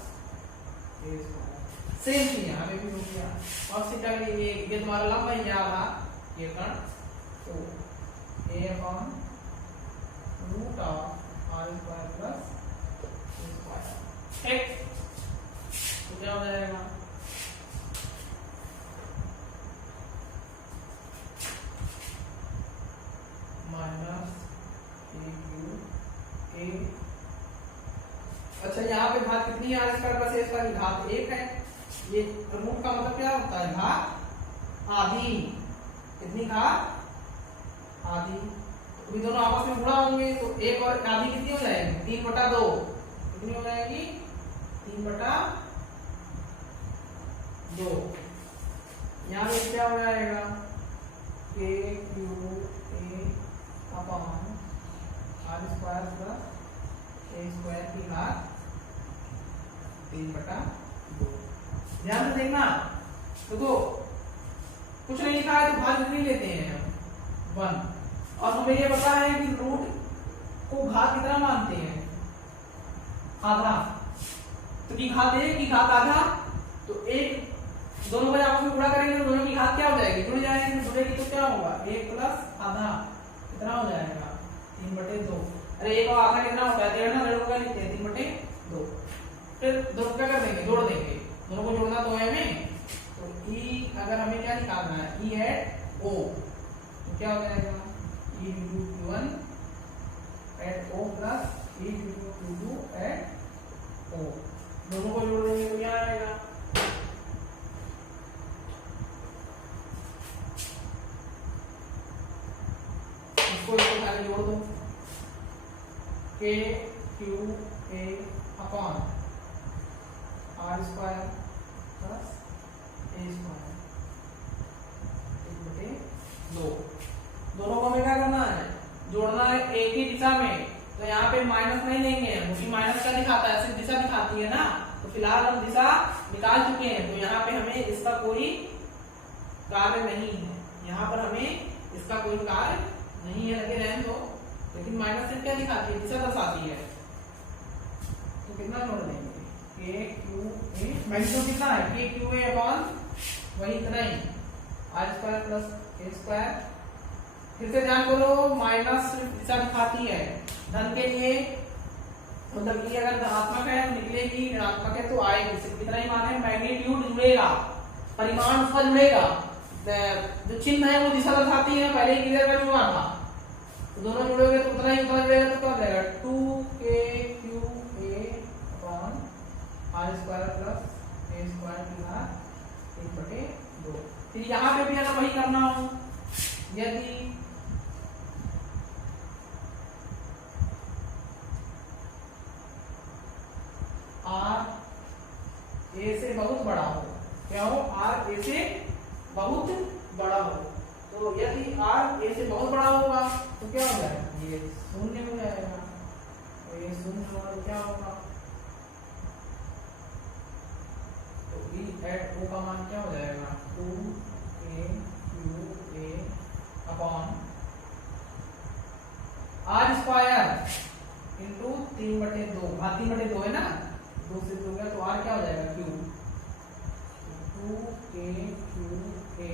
A square, same चीज यहाँ पे भी हो गया, कॉस थीटा के लिए ये तुम्हारा लंब है, ये आधार, ये कर्ण, तो A upon root of R square plus A square, ठीक। तो क्या हो जाएगा, माइनस ए क्यू ए, अच्छा यहाँ पे घात कितनी है, R square plus A square की घात 1 है, ये रूट का मतलब क्या होता है, घात आधी, कितनी घात आधी, तो दोनों आपस में गुणा होंगे, तो एक और आधी कितनी हो जाएगी, 3/2, कितनी हो जाएगी, 3/2, यहाँ पे क्या हो जाएगा, K Q A upon R square plus A square की घात 3/2, ध्यान से देखना, देखो कुछ नहीं लिखा है तो भाग नहीं लेते हैं हम 1, और हमें ये पता है कि रूट को घात कितना मानते हैं, आधा, तो की घात 1 की घात आधा, तो एक दोनों को आपस में गुणा करेंगे तो दोनों की घात क्या हो जाएगी, जुड़ जाएगी, जुड़ेगी तो क्या होगा, 1 प्लस आधा कितना हो जाएगा, 3/2, अरे एक और आधा कितना होता है, 1.5 ना, 1.5 का लिखते हैं 3/2, फिर दोनों क्या कर देंगे, जोड़ देंगे, दोनों को जोड़ना तो है हमें, तो ई अगर हमें क्या निकालना है, ई एट ओ, तो क्या हो जाएगा, E into Q1 at O plus E into Q2 at O, दोनों को जोड़ देंगे तो क्या आएगा, इसको खाली जोड़ दो, K Q A upon R square plus A square 1/2, दोनों को हमें क्या करना है, जोड़ना है एक ही दिशा में, तो यहाँ पे माइनस नहीं लेंगे, क्योंकि माइनस क्या दिखाता है, सिर्फ दिशा दिखाती है ना, तो फिलहाल हम दिशा निकाल चुके हैं, तो यहाँ पे हमें इसका कोई कार्य नहीं है, यहाँ पर हमें इसका कोई कार्य नहीं है, लगे रहने दो, लेकिन माइनस सिर्फ क्या दिखाती है, दिशा दर्शाती है, तो कितना जोड़ देंगे, के क्यू ए, मैक्सिमम कितना है, के क्यू ए अपॉन वही इतना ही, R square plus A square, फिर से ध्यान करो, माइनस दिशा दिखाती है, धन के लिए मतलब कि अगर धनात्मक है तो निकलेगी, ऋणात्मक है तो आएगी, सिर्फ कितना ही माने, मैग्नीट्यूड जुड़ेगा, परिमाण उसका जुड़ेगा, जो चिन्ह है वो दिशा दर्शाती है, पहले ही क्लियर कर चुका था, तो दोनों जुड़ोगे तो उतना ही जुड़ेगा, तो क्या हो जाएगा, 2kqa upon R square plus A square की घात 1/2, फिर यहाँ पे भी अगर वही करना हो, यदि आर ए से बहुत बड़ा हो, क्या हो, आर ए से बहुत बड़ा हो, तो यदि आर ए से बहुत बड़ा होगा तो क्या हो जाएगा, ये शून्य हो जाएगा, तो ये शून्य होगा तो क्या होगा, तो ई एट ओ का मान क्या हो जाएगा, 2kqa upon R square into 3/2, 3/2 है ना, 2 से 2 गया तो आर क्या हो जाएगा, क्यू, 2kqa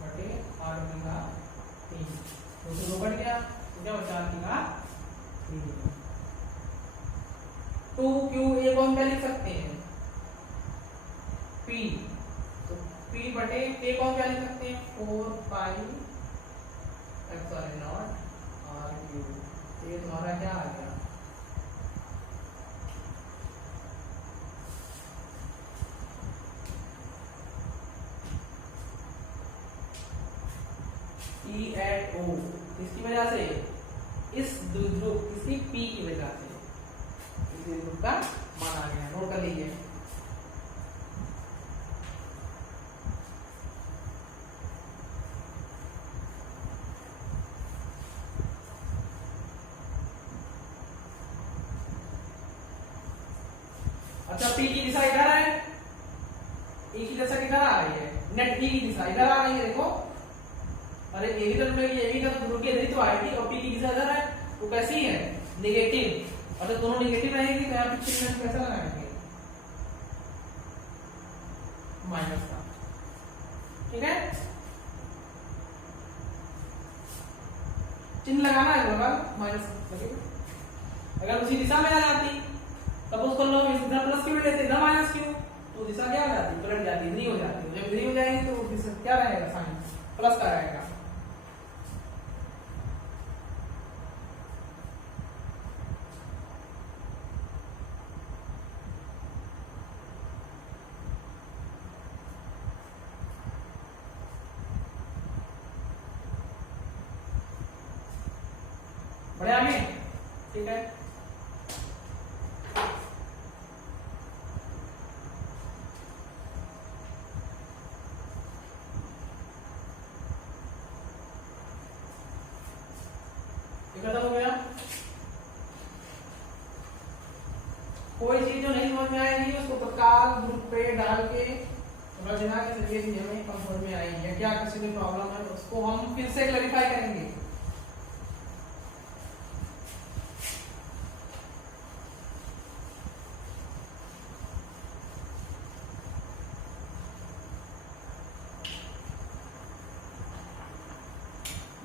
बटे आर की घात 3, 2 से 2 कट गया तो क्या बचा, आर की घात 3, 2qa कौन क्या लिख सकते हैं, P, तो P बटे K कौन क्या लिख सकते हैं, 4 pi epsilon not R cube. ये तुम्हारा क्या आ गया, E एट O, इसकी वजह से, इस द्विध्रुव इसकी P की वजह से इस द्विध्रुव का मान आ गया, नोट कर लीजिए। अच्छा, P की दिशा इधर है, E की दिशा किधर आ रही है, नेट E की दिशा इधर आ रही है, देखो, अरे ये भी तो ध्रुव की इधर ही तो आएगी, और P की दिशा इधर है, वो कैसी है, नेगेटिव। अगर दोनों नेगेटिव रहेगी तो यहाँ पे चिन्ह कैसा लगाएंगे, माइनस का, ठीक है, चिन्ह लगाना है बराबर माइनस लगेगा। अगर उसी दिशा में आ जाती, सपोज कर लो इधर प्लस क्यों लेते, इधर माइनस क्यों, तो दिशा क्या हो जाती, पलट जाती, इधर हो जाती। जब इधर हो जाएगी तो दिशा क्या रहेगा, साइन प्लस का रहेगा। बढ़े आगे, ठीक है। खत्म हो गया। कोई चीज जो नहीं समझ में आएगी उसको तत्काल ग्रुप पे डाल के रचना के जरिए भी हमें कम समझ में आएगी, या क्या किसी में प्रॉब्लम है उसको हम फिर से क्लैरिफाई करेंगे।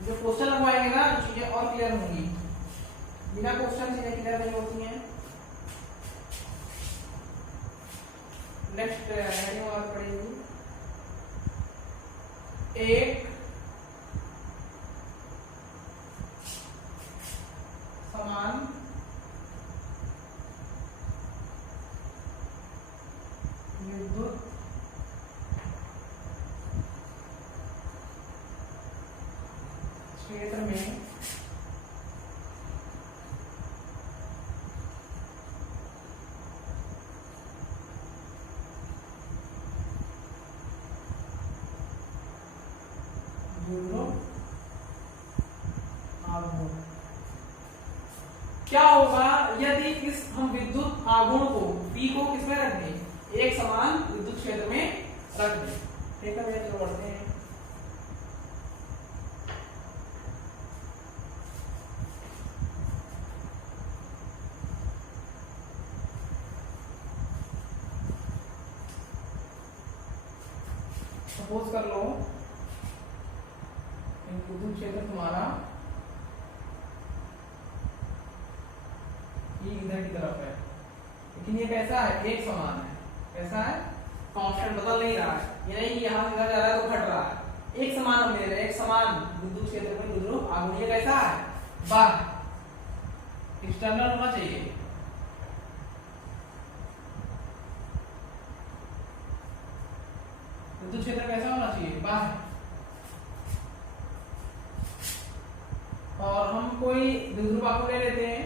जो क्वेश्चन लगवाएंगे ना तो चीजें और क्लियर होंगी, बिना क्वेश्चन चीजें क्लियर नहीं होती हैं। नेक्स्ट हेडिंग और पढ़ेंगे, एक समान विद्युत क्षेत्र में क्या होगा यदि इस हम विद्युत आघूर्ण को P को किसमें रख दें, एक समान विद्युत क्षेत्र में रख दें। ठीक है भैया, चलो बढ़ते हैं। सपोज कर लो विद्युत क्षेत्र तुम्हारा ये इधर की तरफ है, लेकिन ये कैसा है, एक समान है, कैसा है, कांस्टेंट बदल नहीं रहा है, ये नहीं कि यहाँ से इधर जा रहा है तो घट रहा है, एक समान हम ले रहे हैं, एक समान विद्युत क्षेत्र में विद्युत आघूर्ण। ये कैसा है, बाह्य एक्सटर्नल होना चाहिए, विद्युत क्षेत्र कैसा होना चाहिए, बाह्य। और हम कोई विद्युत आघूर्ण ले लेते हैं,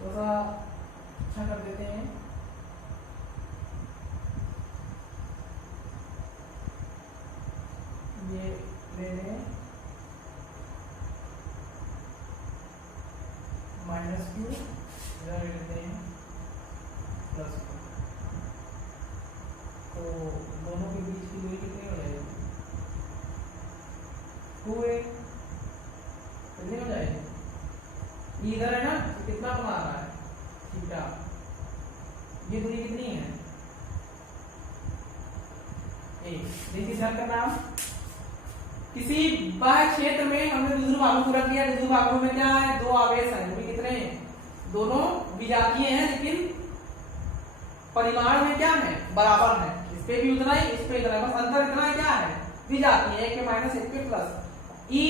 थोड़ा सा अच्छा कर देते हैं, ये ले लें माइनस क्यू, इधर ले लेते हैं प्लस क्यू, तो दोनों के बीच की दूरी कितनी हो जाएगी, 2a, कितनी हो जाएगी, इधर है ना, तो कितना बना रहा है, थीटा, ये दूरी कितनी है, देखिए ध्यान करना, किसी बाह्य क्षेत्र में हमने विद्युत आघूर्ण को रख दिया, विद्युत आघूर्ण में क्या है, दो आवेश हैं, कितने, दोनों विजातीय हैं लेकिन परिमाण में क्या है, बराबर है। इस पे भी उतना ही, इस पे उतना, बस अंतर इतना है, क्या है, विजातीय है, एक पे माइनस एक पे प्लस। ई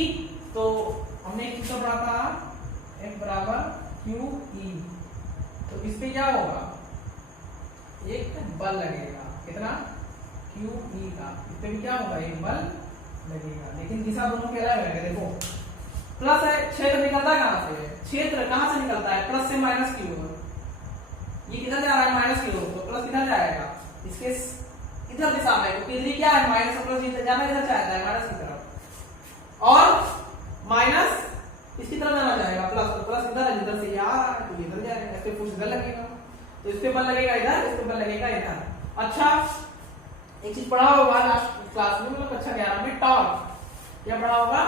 तो हमने एक सूत्र पढ़ा था, F बराबर क्यू ई, तो इस पे क्या होगा, एक बल लगेगा, कितना, क्यू ई का, इस पे भी क्या होगा, एक बल लगेगा, लेकिन दिशा दोनों के अलग है। देखो प्लस है, क्षेत्र निकलता कहां से है, क्षेत्र कहां से निकलता है, प्लस से माइनस की ओर, ये किधर जा रहा है, माइनस की ओर, तो प्लस किधर जाएगा, इसके इधर दिशा में, क्योंकि इधर क्या है, माइनस और प्लस जाना इधर चाहता है, माइनस की तरफ, और माइनस इसकी तरफ जाना चाहेगा, प्लस, तो प्लस इधर है, इधर से ये आ रहा है तो इधर जाएगा, इस पे फोर्स इधर लगेगा, तो इस पे बल लगेगा इधर, इस पे बल लगेगा इधर। अच्छा एक चीज पढ़ा होगा लास्ट क्लास में, मतलब अच्छा 11 में, टॉर्क, क्या पढ़ा होगा,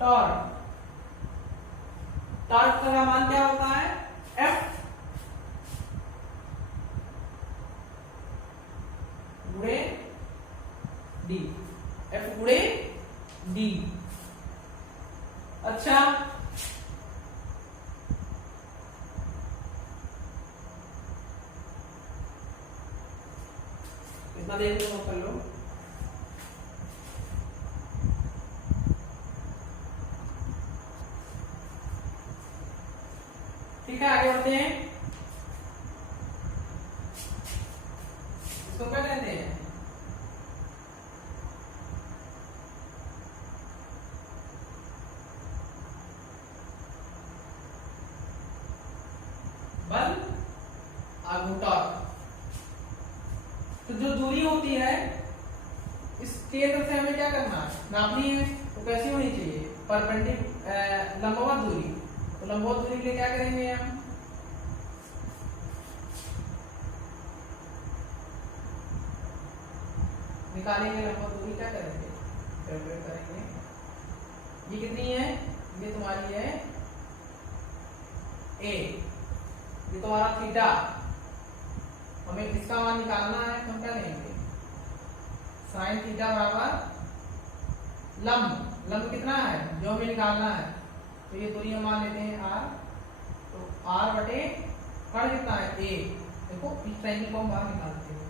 टॉर्क। टॉर्क का मान क्या होता है, F गुणे डी, F गुणे डी। अच्छा इतना देख लो, कर लो, ठीक है, आगे बढ़ते हैं। इसको क्या कहते हैं, बल आगू टॉर्क। तो जो दूरी होती है इस केंद्र से हमें क्या करना है, नापनी है, तो कैसी होनी चाहिए, परपेंडिकुलर, लंबवत दूरी। तो लंबवत दूरी के लिए क्या करेंगे, हम निकालेंगे लंबवत दूरी, क्या करेंगे, कैलकुलेट करेंगे, ये कितनी है, ये तुम्हारी है ए, ये तुम्हारा थीटा, हमें इसका मान निकालना है, तो हम क्या लेंगे, साइन थीटा बराबर लंब, लंब कितना है जो हमें निकालना है, तो ये दूरी हम मान लेते हैं आर, तो आर बटे कण कितना है ए, देखो इस ट्रायंगल को हम बाहर निकालते हैं,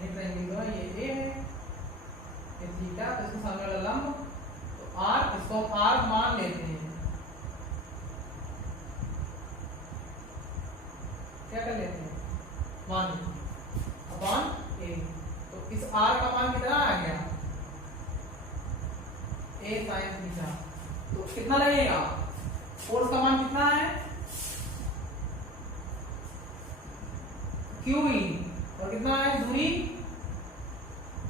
ये ट्रायंगल है, ये ए है, ये थीटा, तो इसके सामने वाला लंब, तो आर, इसको हम आर मान लेते हैं, क्या कर लेते हैं, मान अपॉन ए, तो इस आर का मान कितना आ गया, ए साइन थीटा, तो कितना लगेगा, फोर्स का मान कितना है, क्यू ई, और कितना है दूरी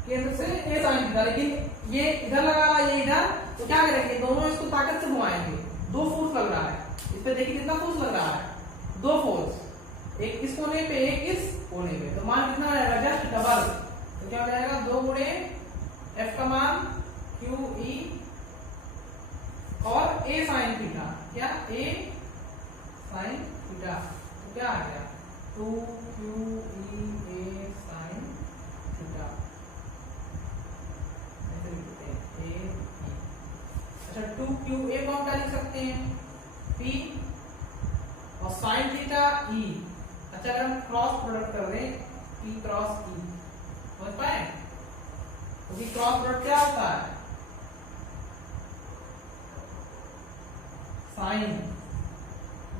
केंद्र से ए साइन थीटा, लेकिन ये इधर लगा रहा है, ये इधर, तो क्या करेंगे, दोनों इसको ताकत से घुमाएंगे, दो फोर्स लग रहा है, इस पे देखिए कितना फोर्स लग रहा है, दो फोर्स, एक इस कोने पे एक इस कोने पे, तो मान कितना आएगा, जस्ट डबल, तो क्या हो जाएगा, 2 गुणे F का मान क्यू ई और a साइन थीटा, क्या a साइन थीटा, तो क्या आ गया, 2QE a साइन थीटा, ऐसे लिखते हैं a e। अच्छा 2QA को हम क्या लिख सकते हैं, P और साइन थीटा E। अच्छा अगर हम क्रॉस प्रोडक्ट कर दें P क्रॉस E, समझ पाए, तो P क्रॉस प्रोडक्ट क्या होता है, साइन।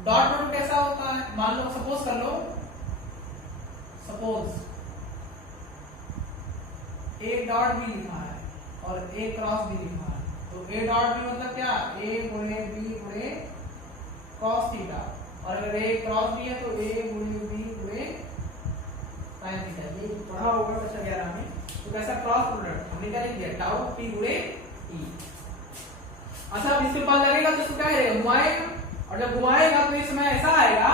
डॉट प्रोडक्ट कैसा होता है, मान लो सपोज कर लो, सपोज ए डॉट भी लिखा है और ए क्रॉस भी लिखा है, तो ए डॉट भी मतलब क्या, ए गुणे बी गुणे कॉस थीटा, और अगर ए क्रॉस भी है तो ए गुणे बी गुणे साइन थीटा, ये पढ़ा होगा कक्षा 11 में। तो कैसा क्रॉस प्रोडक्ट हमने क्या लिख दिया, टाउ पी गुणे ई। अच्छा अब इसके पास लगेगा तो इसको क्या करेगा, घुमाएगा, और जब घुमाएगा तो इस समय ऐसा आएगा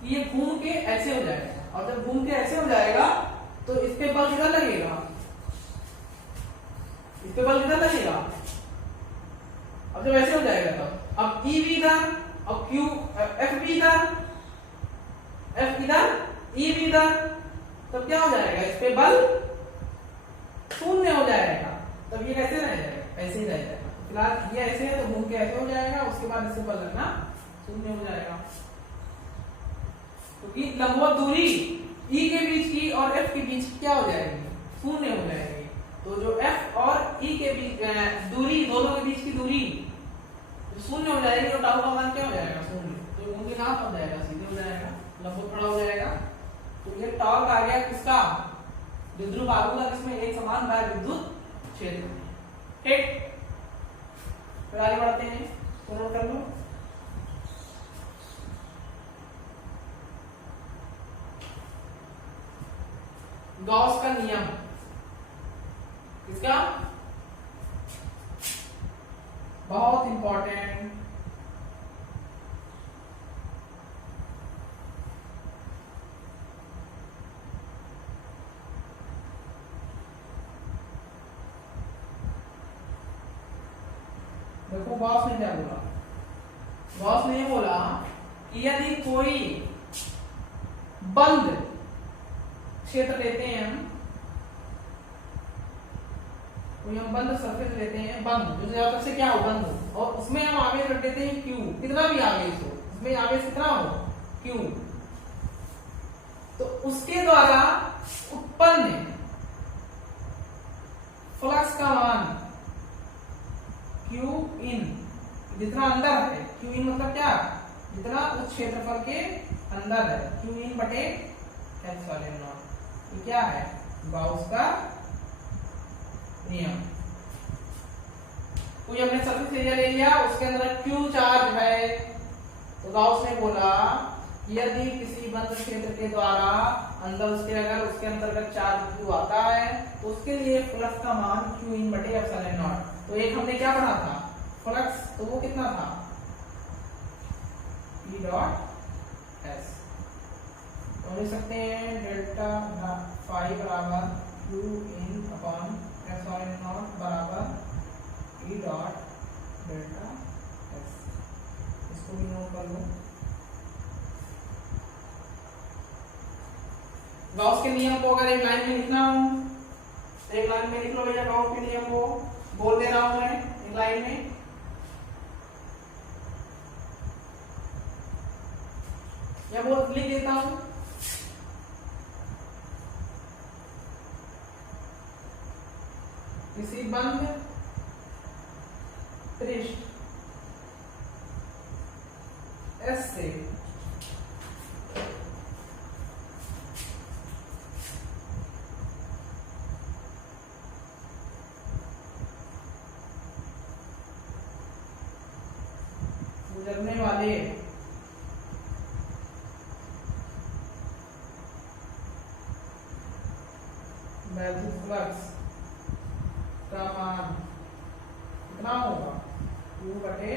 कि ये घूम के ऐसे हो जाएगा, और जब घूम के ऐसे हो जाएगा तो इस पे बल किधर लगेगा, इस पे बल किधर लगेगा, अब जब ऐसे हो जाएगा तब अब ई भी इधर, अब क्यू एफ भी इधर, एफ इधर, ई भी इधर, तब क्या हो जाएगा, इस पे बल शून्य हो जाएगा, तब ये कैसे रह जाएगा, ऐसे ही रह जाएगा। फिलहाल ये ऐसे है तो घूम के ऐसे हो जाएगा, उसके बाद सिंबल रखना, शून्य हो जाएगा। क्योंकि लंबवत दूरी ई के बीच की और एफ के बीच क्या हो जाएगी, शून्य हो जाएगी। तो जो एफ और ई के बीच दूरी, दोनों के बीच की दूरी शून्य हो जाएगी और टाउ का मान क्या हो जाएगा, शून्य। तो उनके नाम हो जाएगा, सीधे हो जाएगा, लंबवत खड़ा हो जाएगा। तो ये टॉर्क आ गया किसका, विद्युत आघूर्ण का, जिसमें एक समान बाह्य विद्युत क्षेत्र। ठीक, फिर आगे बढ़ते हैं, तो नोट कर लो। गॉस का नियम, किसका, बहुत इंपॉर्टेंट। देखो गॉस ने क्या बोला, गॉस ने बोला कि यदि कोई बंद क्षेत्र लेते हैं हम, कोई हम बंद सरफेस लेते हैं, बंद जो ज्यादातर से क्या हो, बंद हो, और उसमें हम आवेश रख देते हैं Q, कितना भी आवेश हो, उसमें आवेश कितना हो, Q, तो उसके द्वारा उत्पन्न फ्लक्स का मान Q in, जितना अंदर है, Q in मतलब क्या, जितना उस क्षेत्रफल के अंदर है, Q in बटे एप्सिलॉन नॉट, ये क्या है, गाउस का नियम। कोई हमने सरफेस एरिया ले लिया, उसके अंदर Q चार्ज है, तो गाउस ने बोला यदि किसी बंद क्षेत्र के द्वारा अंदर उसके अगर उसके अंतर्गत चार्ज Q आता है, तो उसके लिए फ्लक्स का मान Q in बटे एप्सिलॉन नॉट। तो एक हमने क्या पढ़ा था, फ्लक्स, तो वो कितना था, E डॉट S, तो लिख सकते हैं डेल्टा फाई बराबर Q in upon epsilon not बराबर E डॉट डेल्टा S। इसको भी नोट कर लो। गॉस के नियम को अगर एक लाइन में लिखना हो, एक लाइन में लिख लो भैया, गॉस के नियम को बोल दे रहा हूं मैं एक लाइन में, या बोल लिख देता हूं, किसी बंद पृष्ठ S से गुजरने वाले वैद्युत फ्लक्स का मान कितना होगा, Q बटे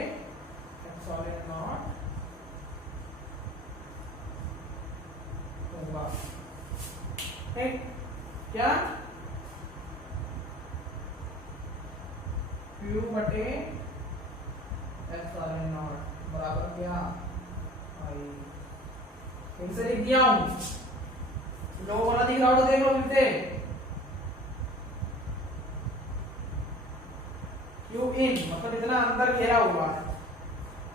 एप्सिलॉन नॉट होगा। ठीक, क्या Q बटे एप्सिलॉन नॉट बराबर क्या, आई, फिर से लिख दिया हूं, लोगों वाला दिख रहा हो तो देख लो फिर से, Q in मतलब इतना अंदर घेरा हुआ है।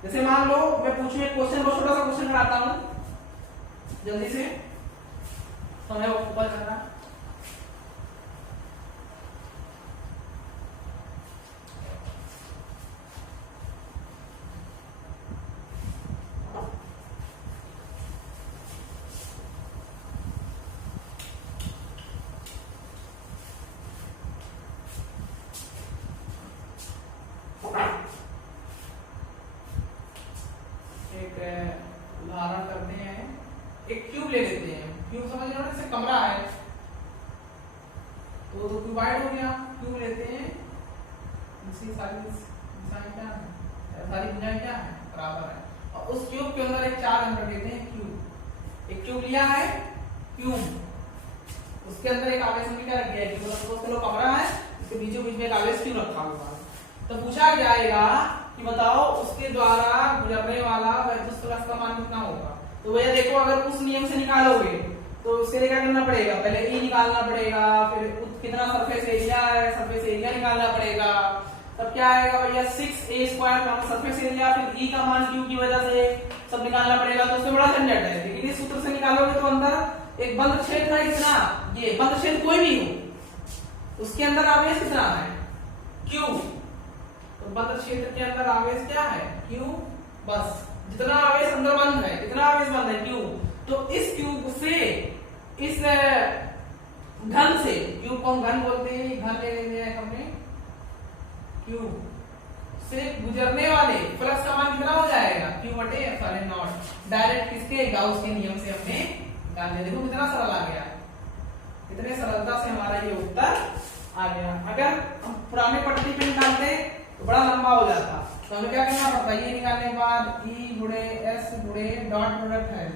जैसे मान लो मैं पूछूं एक क्वेश्चन, बहुत छोटा सा क्वेश्चन कराता हूं जल्दी से, समय ऊपर करना। उदाहरण करते हैं, एक क्यूब ले लेते हैं, क्यूब समझ रहे हो ना, जैसे कमरा है तो क्यूबाइड हो गया, क्यूब लेते हैं, इसकी सारी दिशाएं क्या है, सारी भुजाएं क्या है, बराबर है, और उस क्यूब के अंदर एक चार्ज हम रख देते हैं क्यूब। एक क्यूब लिया है, क्यूब, उसके अंदर एक आवेश हमने क्या रख दिया है, क्यूब, चलो कमरा है, उसके बीचों बीच में एक आवेश क्यों रखा हुआ है। तो पूछा जाएगा कि बताओ उसके द्वारा गुजरने वाला वैद्युत फ्लक्स का मान कितना होगा। तो भैया देखो अगर उस नियम से निकालोगे तो उसके लिए क्या करना पड़ेगा, पहले E निकालना पड़ेगा, फिर कितना सरफेस एरिया है, सरफेस एरिया निकालना पड़ेगा, तब क्या आएगा भैया 6a² का सरफेस एरिया, फिर E का मान Q की वजह से सब निकालना पड़ेगा, तो उसमें बड़ा झंझट है। लेकिन इस सूत्र से निकालोगे तो अंदर एक बंद क्षेत्र है कितना, ये बंद क्षेत्र कोई भी हो उसके अंदर आवेश कितना है Q, तो बंद क्षेत्र के अंदर आवेश क्या है Q, बस जितना आवेश अंदर बंद है, कितना आवेश बंद है Q, तो इस Q से इस घन से, Q को हम घन बोलते हैं, घन ले लेंगे हमने Q से गुजरने वाले फ्लक्स का मान कितना हो जाएगा Q/ε0, डायरेक्ट किसके गाउस के नियम से हमने निकाल लिया। देखो कितना सरल आ गया, कितने सरलता से हमारा ये उत्तर आ गया। अगर हम पुराने पट्टी पे निकालते तो बड़ा लंबा हो जाता, तो हमें क्या करना पड़ता, ये निकालने के बाद E गुणे S गुणे डॉट प्रोडक्ट है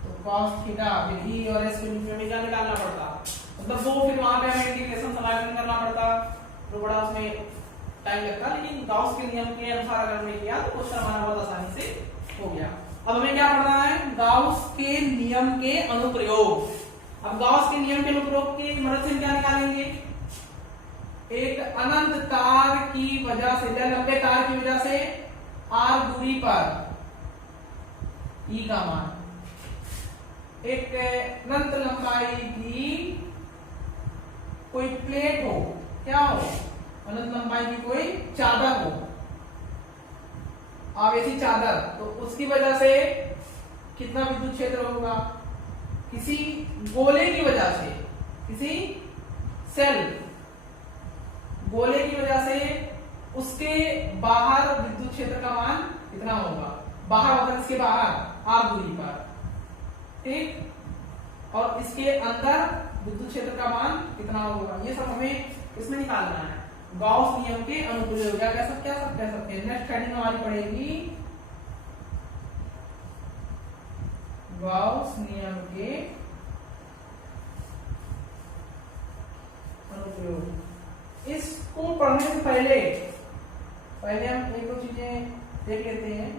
तो cos थीटा, फिर E और S के बीच में क्या निकालना पड़ता, मतलब दो, फिर वहां पे हमें इंटीग्रेशन समाकलन करना पड़ता, तो बड़ा उसमें टाइम लगता। लेकिन गाउस के नियम के अनुसार अगर हमने किया तो क्वेश्चन हमारा बहुत आसानी से हो गया। अब हमें क्या पढ़ना है, गाउस के नियम के अनुप्रयोग। अब गाउस के नियम के अनुप्रयोग की मदद से क्या निकालेंगे, एक अनंत तार की वजह से, लंबे तार की वजह से r दूरी पर E का मान, एक अनंत लंबाई की कोई प्लेट हो, क्या हो, अनंत लंबाई की कोई चादर हो, आवेशी चादर, तो उसकी वजह से कितना विद्युत क्षेत्र होगा, किसी गोले की वजह से, किसी सेल गोले की वजह से उसके बाहर विद्युत क्षेत्र का मान कितना होगा, बाहर मतलब इसके बाहर r दूरी पर, ठीक, और इसके अंदर विद्युत क्षेत्र का मान कितना होगा, ये सब हमें इसमें निकालना है। गाउस नियम के अनुप्रयोग क्या कह सकते हैं, नेक्स्ट हेडिंग हमारी पड़ेगी गाउस नियम के अनुप्रयोग। इसको पढ़ने से पहले हम एक दो चीजें देख लेते हैं।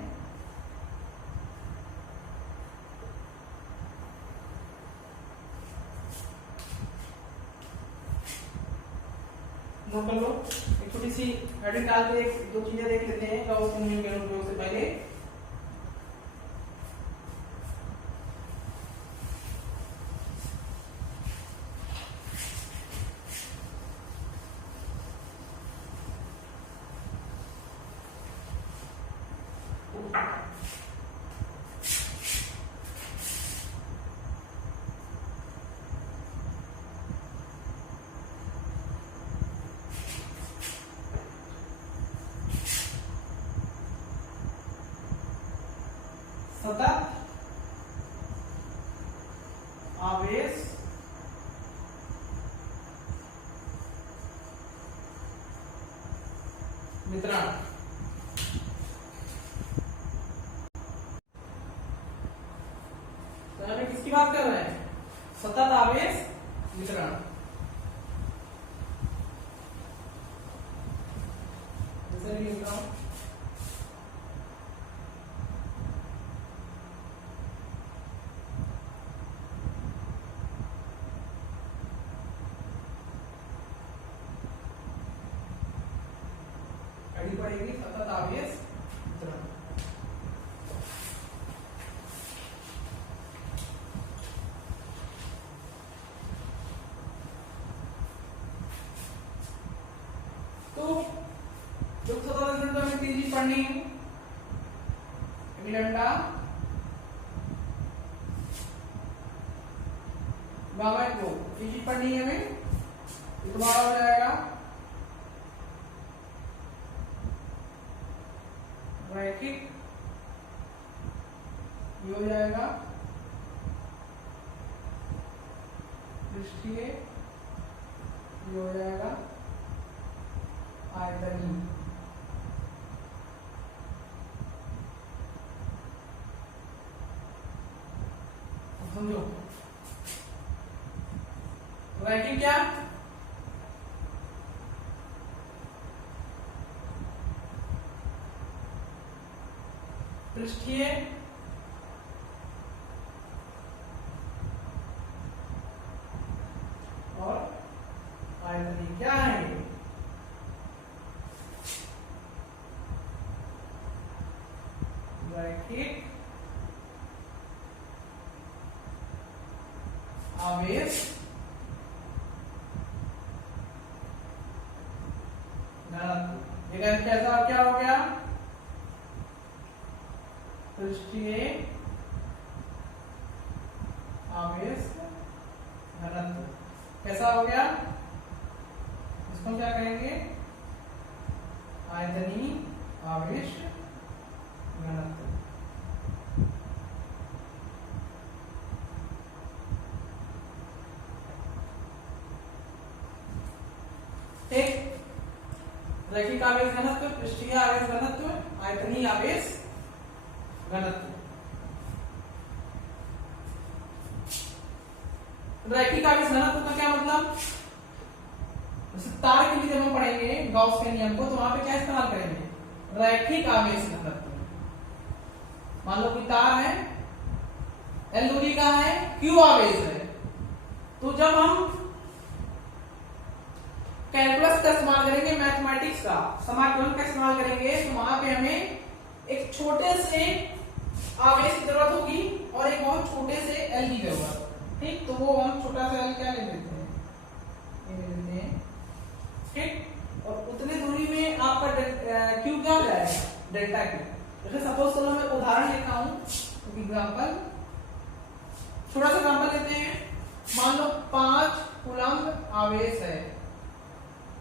नोट कर लो, एक छोटी सी हेडिंग डाल के एक दो चीजें देख लेते हैं गाउस के नियम के अनुप्रयोग से पहले। सतत आवेश वितरण, तो यहाँ पे किसकी बात कर रहे हैं, सतत आवेश वितरण। जैसे लिख रहा हूं, पड़ेगी सतत आवेश वितरण। तो जो सतत वितरण तो हमें तेजी पढ़नी है, लैम्डा बाबा को तेजी पढ़नी है हमें, ये तुम्हारा हो जाएगा रैखिक, ये हो जाएगा पृष्ठीय, ये हो जाएगा आयतनीय। समझो रैखिक क्या, पृष्ठीय और आयतनीय क्या है, रैखिक आवेश घनत्व। ये कैसा क्या हो गया? पृष्ठीय आवेश घनत्व कैसा हो गया? इसको क्या कहेंगे? आयतनीय आवेश घनत्व। ठीक, रैखिक आवेश घनत्व, पृष्ठीय आवेश घनत्व, आयतनीय आवेश घनत्व। रैखिक आवेश घनत्व का क्या मतलब? जैसे तार के लिए जब हम पढ़ेंगे गॉस के नियम को तो वहां पे क्या इस्तेमाल करेंगे? रैखिक आवेश घनत्व। मान लो कि तार है, L दूरी का है, Q आवेश है, तो जब हम कैलकुलस का इस्तेमाल करेंगे, मैथमेटिक्स का समाकलन का इस्तेमाल करेंगे, तो वहां पे हमें एक छोटे से आवेश की जरूरत होगी और एक बहुत छोटे से L की जरूरत। ठीक, तो वो हम छोटा सा L क्या ले लेते हैं? ये ले लेते हैं। ठीक, और उतने दूरी में आपका Q क्या हो जाएगा? Delta Q। जैसे सपोज चलो मैं उदाहरण लेता हूं, एग्जांपल, छोटा सा एग्जांपल लेते हैं। मान लो 5 कूलम्ब आवेश है,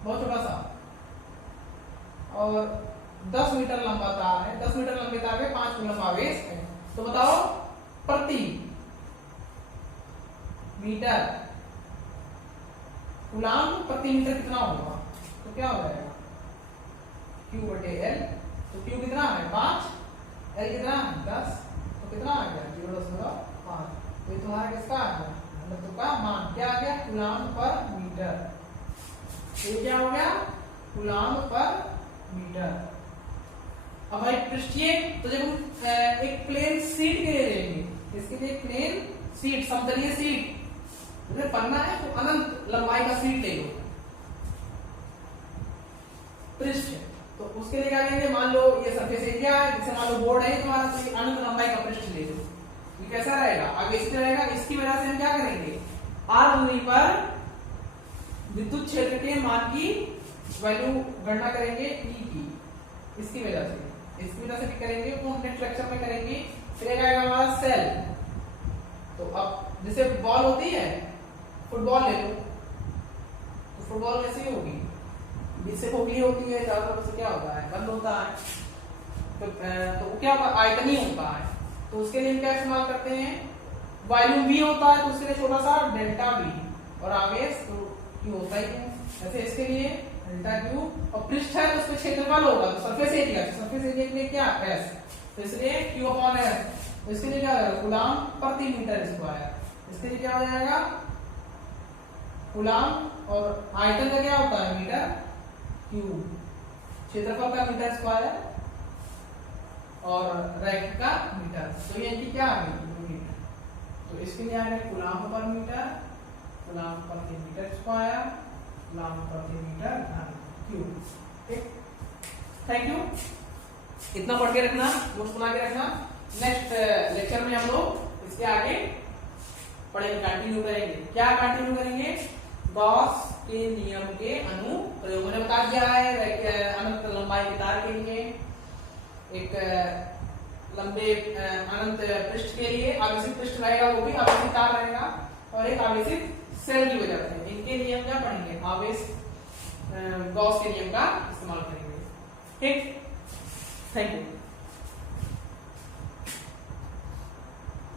बहुत छोटा सा, और 10 मीटर लंबा तार है, 10 मीटर लंबे तार में 5 कूलम्ब आवेश है। तो बताओ प्रति मीटर कूलम्ब प्रति मीटर कितना होगा? तो क्या हो जाएगा? Q/L। तो Q कितना है? 5, L कितना है? 10, तो कितना आ गया? 0.5। तो ये तुम्हारा किसका आ गया? घनत्व का मान क्या आ गया? कूलम्ब पर मीटर। ये क्या हो गया? कूलम्ब पर मीटर। अब भाई पृष्ठीय, तो जब हम एक प्लेन शीट के लिए लेंगे, इसके लिए प्लेन शीट, समतलीय शीट पन्ना है, तो अनंत लंबाई का शीट ले लो पृष्ठ, तो उसके लिए क्या लेंगे? मान लो ये सरफेस एरिया है, जैसे मान लो बोर्ड है तुम्हारा, तो अनंत लंबाई का पृष्ठ ले लो। ये कैसा रहेगा? आगे इस रहेगा। इसकी वजह से हम क्या करेंगे? r दूरी पर विद्युत क्षेत्र के मान की वैल्यू गणना करेंगे E की, इसकी वजह से भी करेंगे, वो हम नेक्स्ट लेक्चर में करेंगे। फिर एक आएगा हमारा सेल। तो अब जैसे बॉल होती है, फुटबॉल ले लो, तो फुटबॉल कैसी होगी? बीच से खोखली होती है, चारों तरफ से क्या होता है? बंद होता है, तो क्या होगा? आयतनीय होता है। तो उसके लिए क्या इस्तेमाल करते हैं? वॉल्यूम V होता है, तो उसके लिए छोटा सा डेल्टा V, और आवेश तो Q होता ही है। जैसे इसके लिए डेल्टा Q, और पृष्ठ है तो उसमें क्षेत्रफल होगा, तो सरफेस एरिया, सरफेस एरिया के लिए क्या? S, तो इसलिए Q/S। तो इसके लिए क्या होगा? कूलम्ब प्रति मीटर स्क्वायर। इसके लिए क्या हो जाएगा? कूलम्ब, और आयतन का क्या होता है? मीटर क्यूब, क्षेत्रफल का मीटर स्क्वायर, और रैखिक का मीटर। तो ये इनकी क्या आ गई? मीटर। तो इसके लिए आ गया कूलम्ब पर मीटर, कूलम्ब प्रति मीटर स्क्वायर, कूलम्ब प्रति मीटर क्यूब। ठीक, थैंक यू। इतना पढ़ के रखना, नोट्स बना के रखना। नेक्स्ट लेक्चर में हम लोग इसके आगे पढ़ेंगे, कंटिन्यू करेंगे। क्या कंटिन्यू करेंगे? गॉस के नियम के अनुप्रयोग। मैंने बता दिया है अनंत लंबाई के तार के लिए, एक लंबे अनंत पृष्ठ के लिए आवेशित पृष्ठ रहेगा, वो भी आवेशित तार रहेगा, और एक आवेशित सेल की वजह से। इनके लिए हम क्या पढ़ेंगे? आवेश गॉस के नियम का इस्तेमाल करेंगे। ठीक, थैंक यू।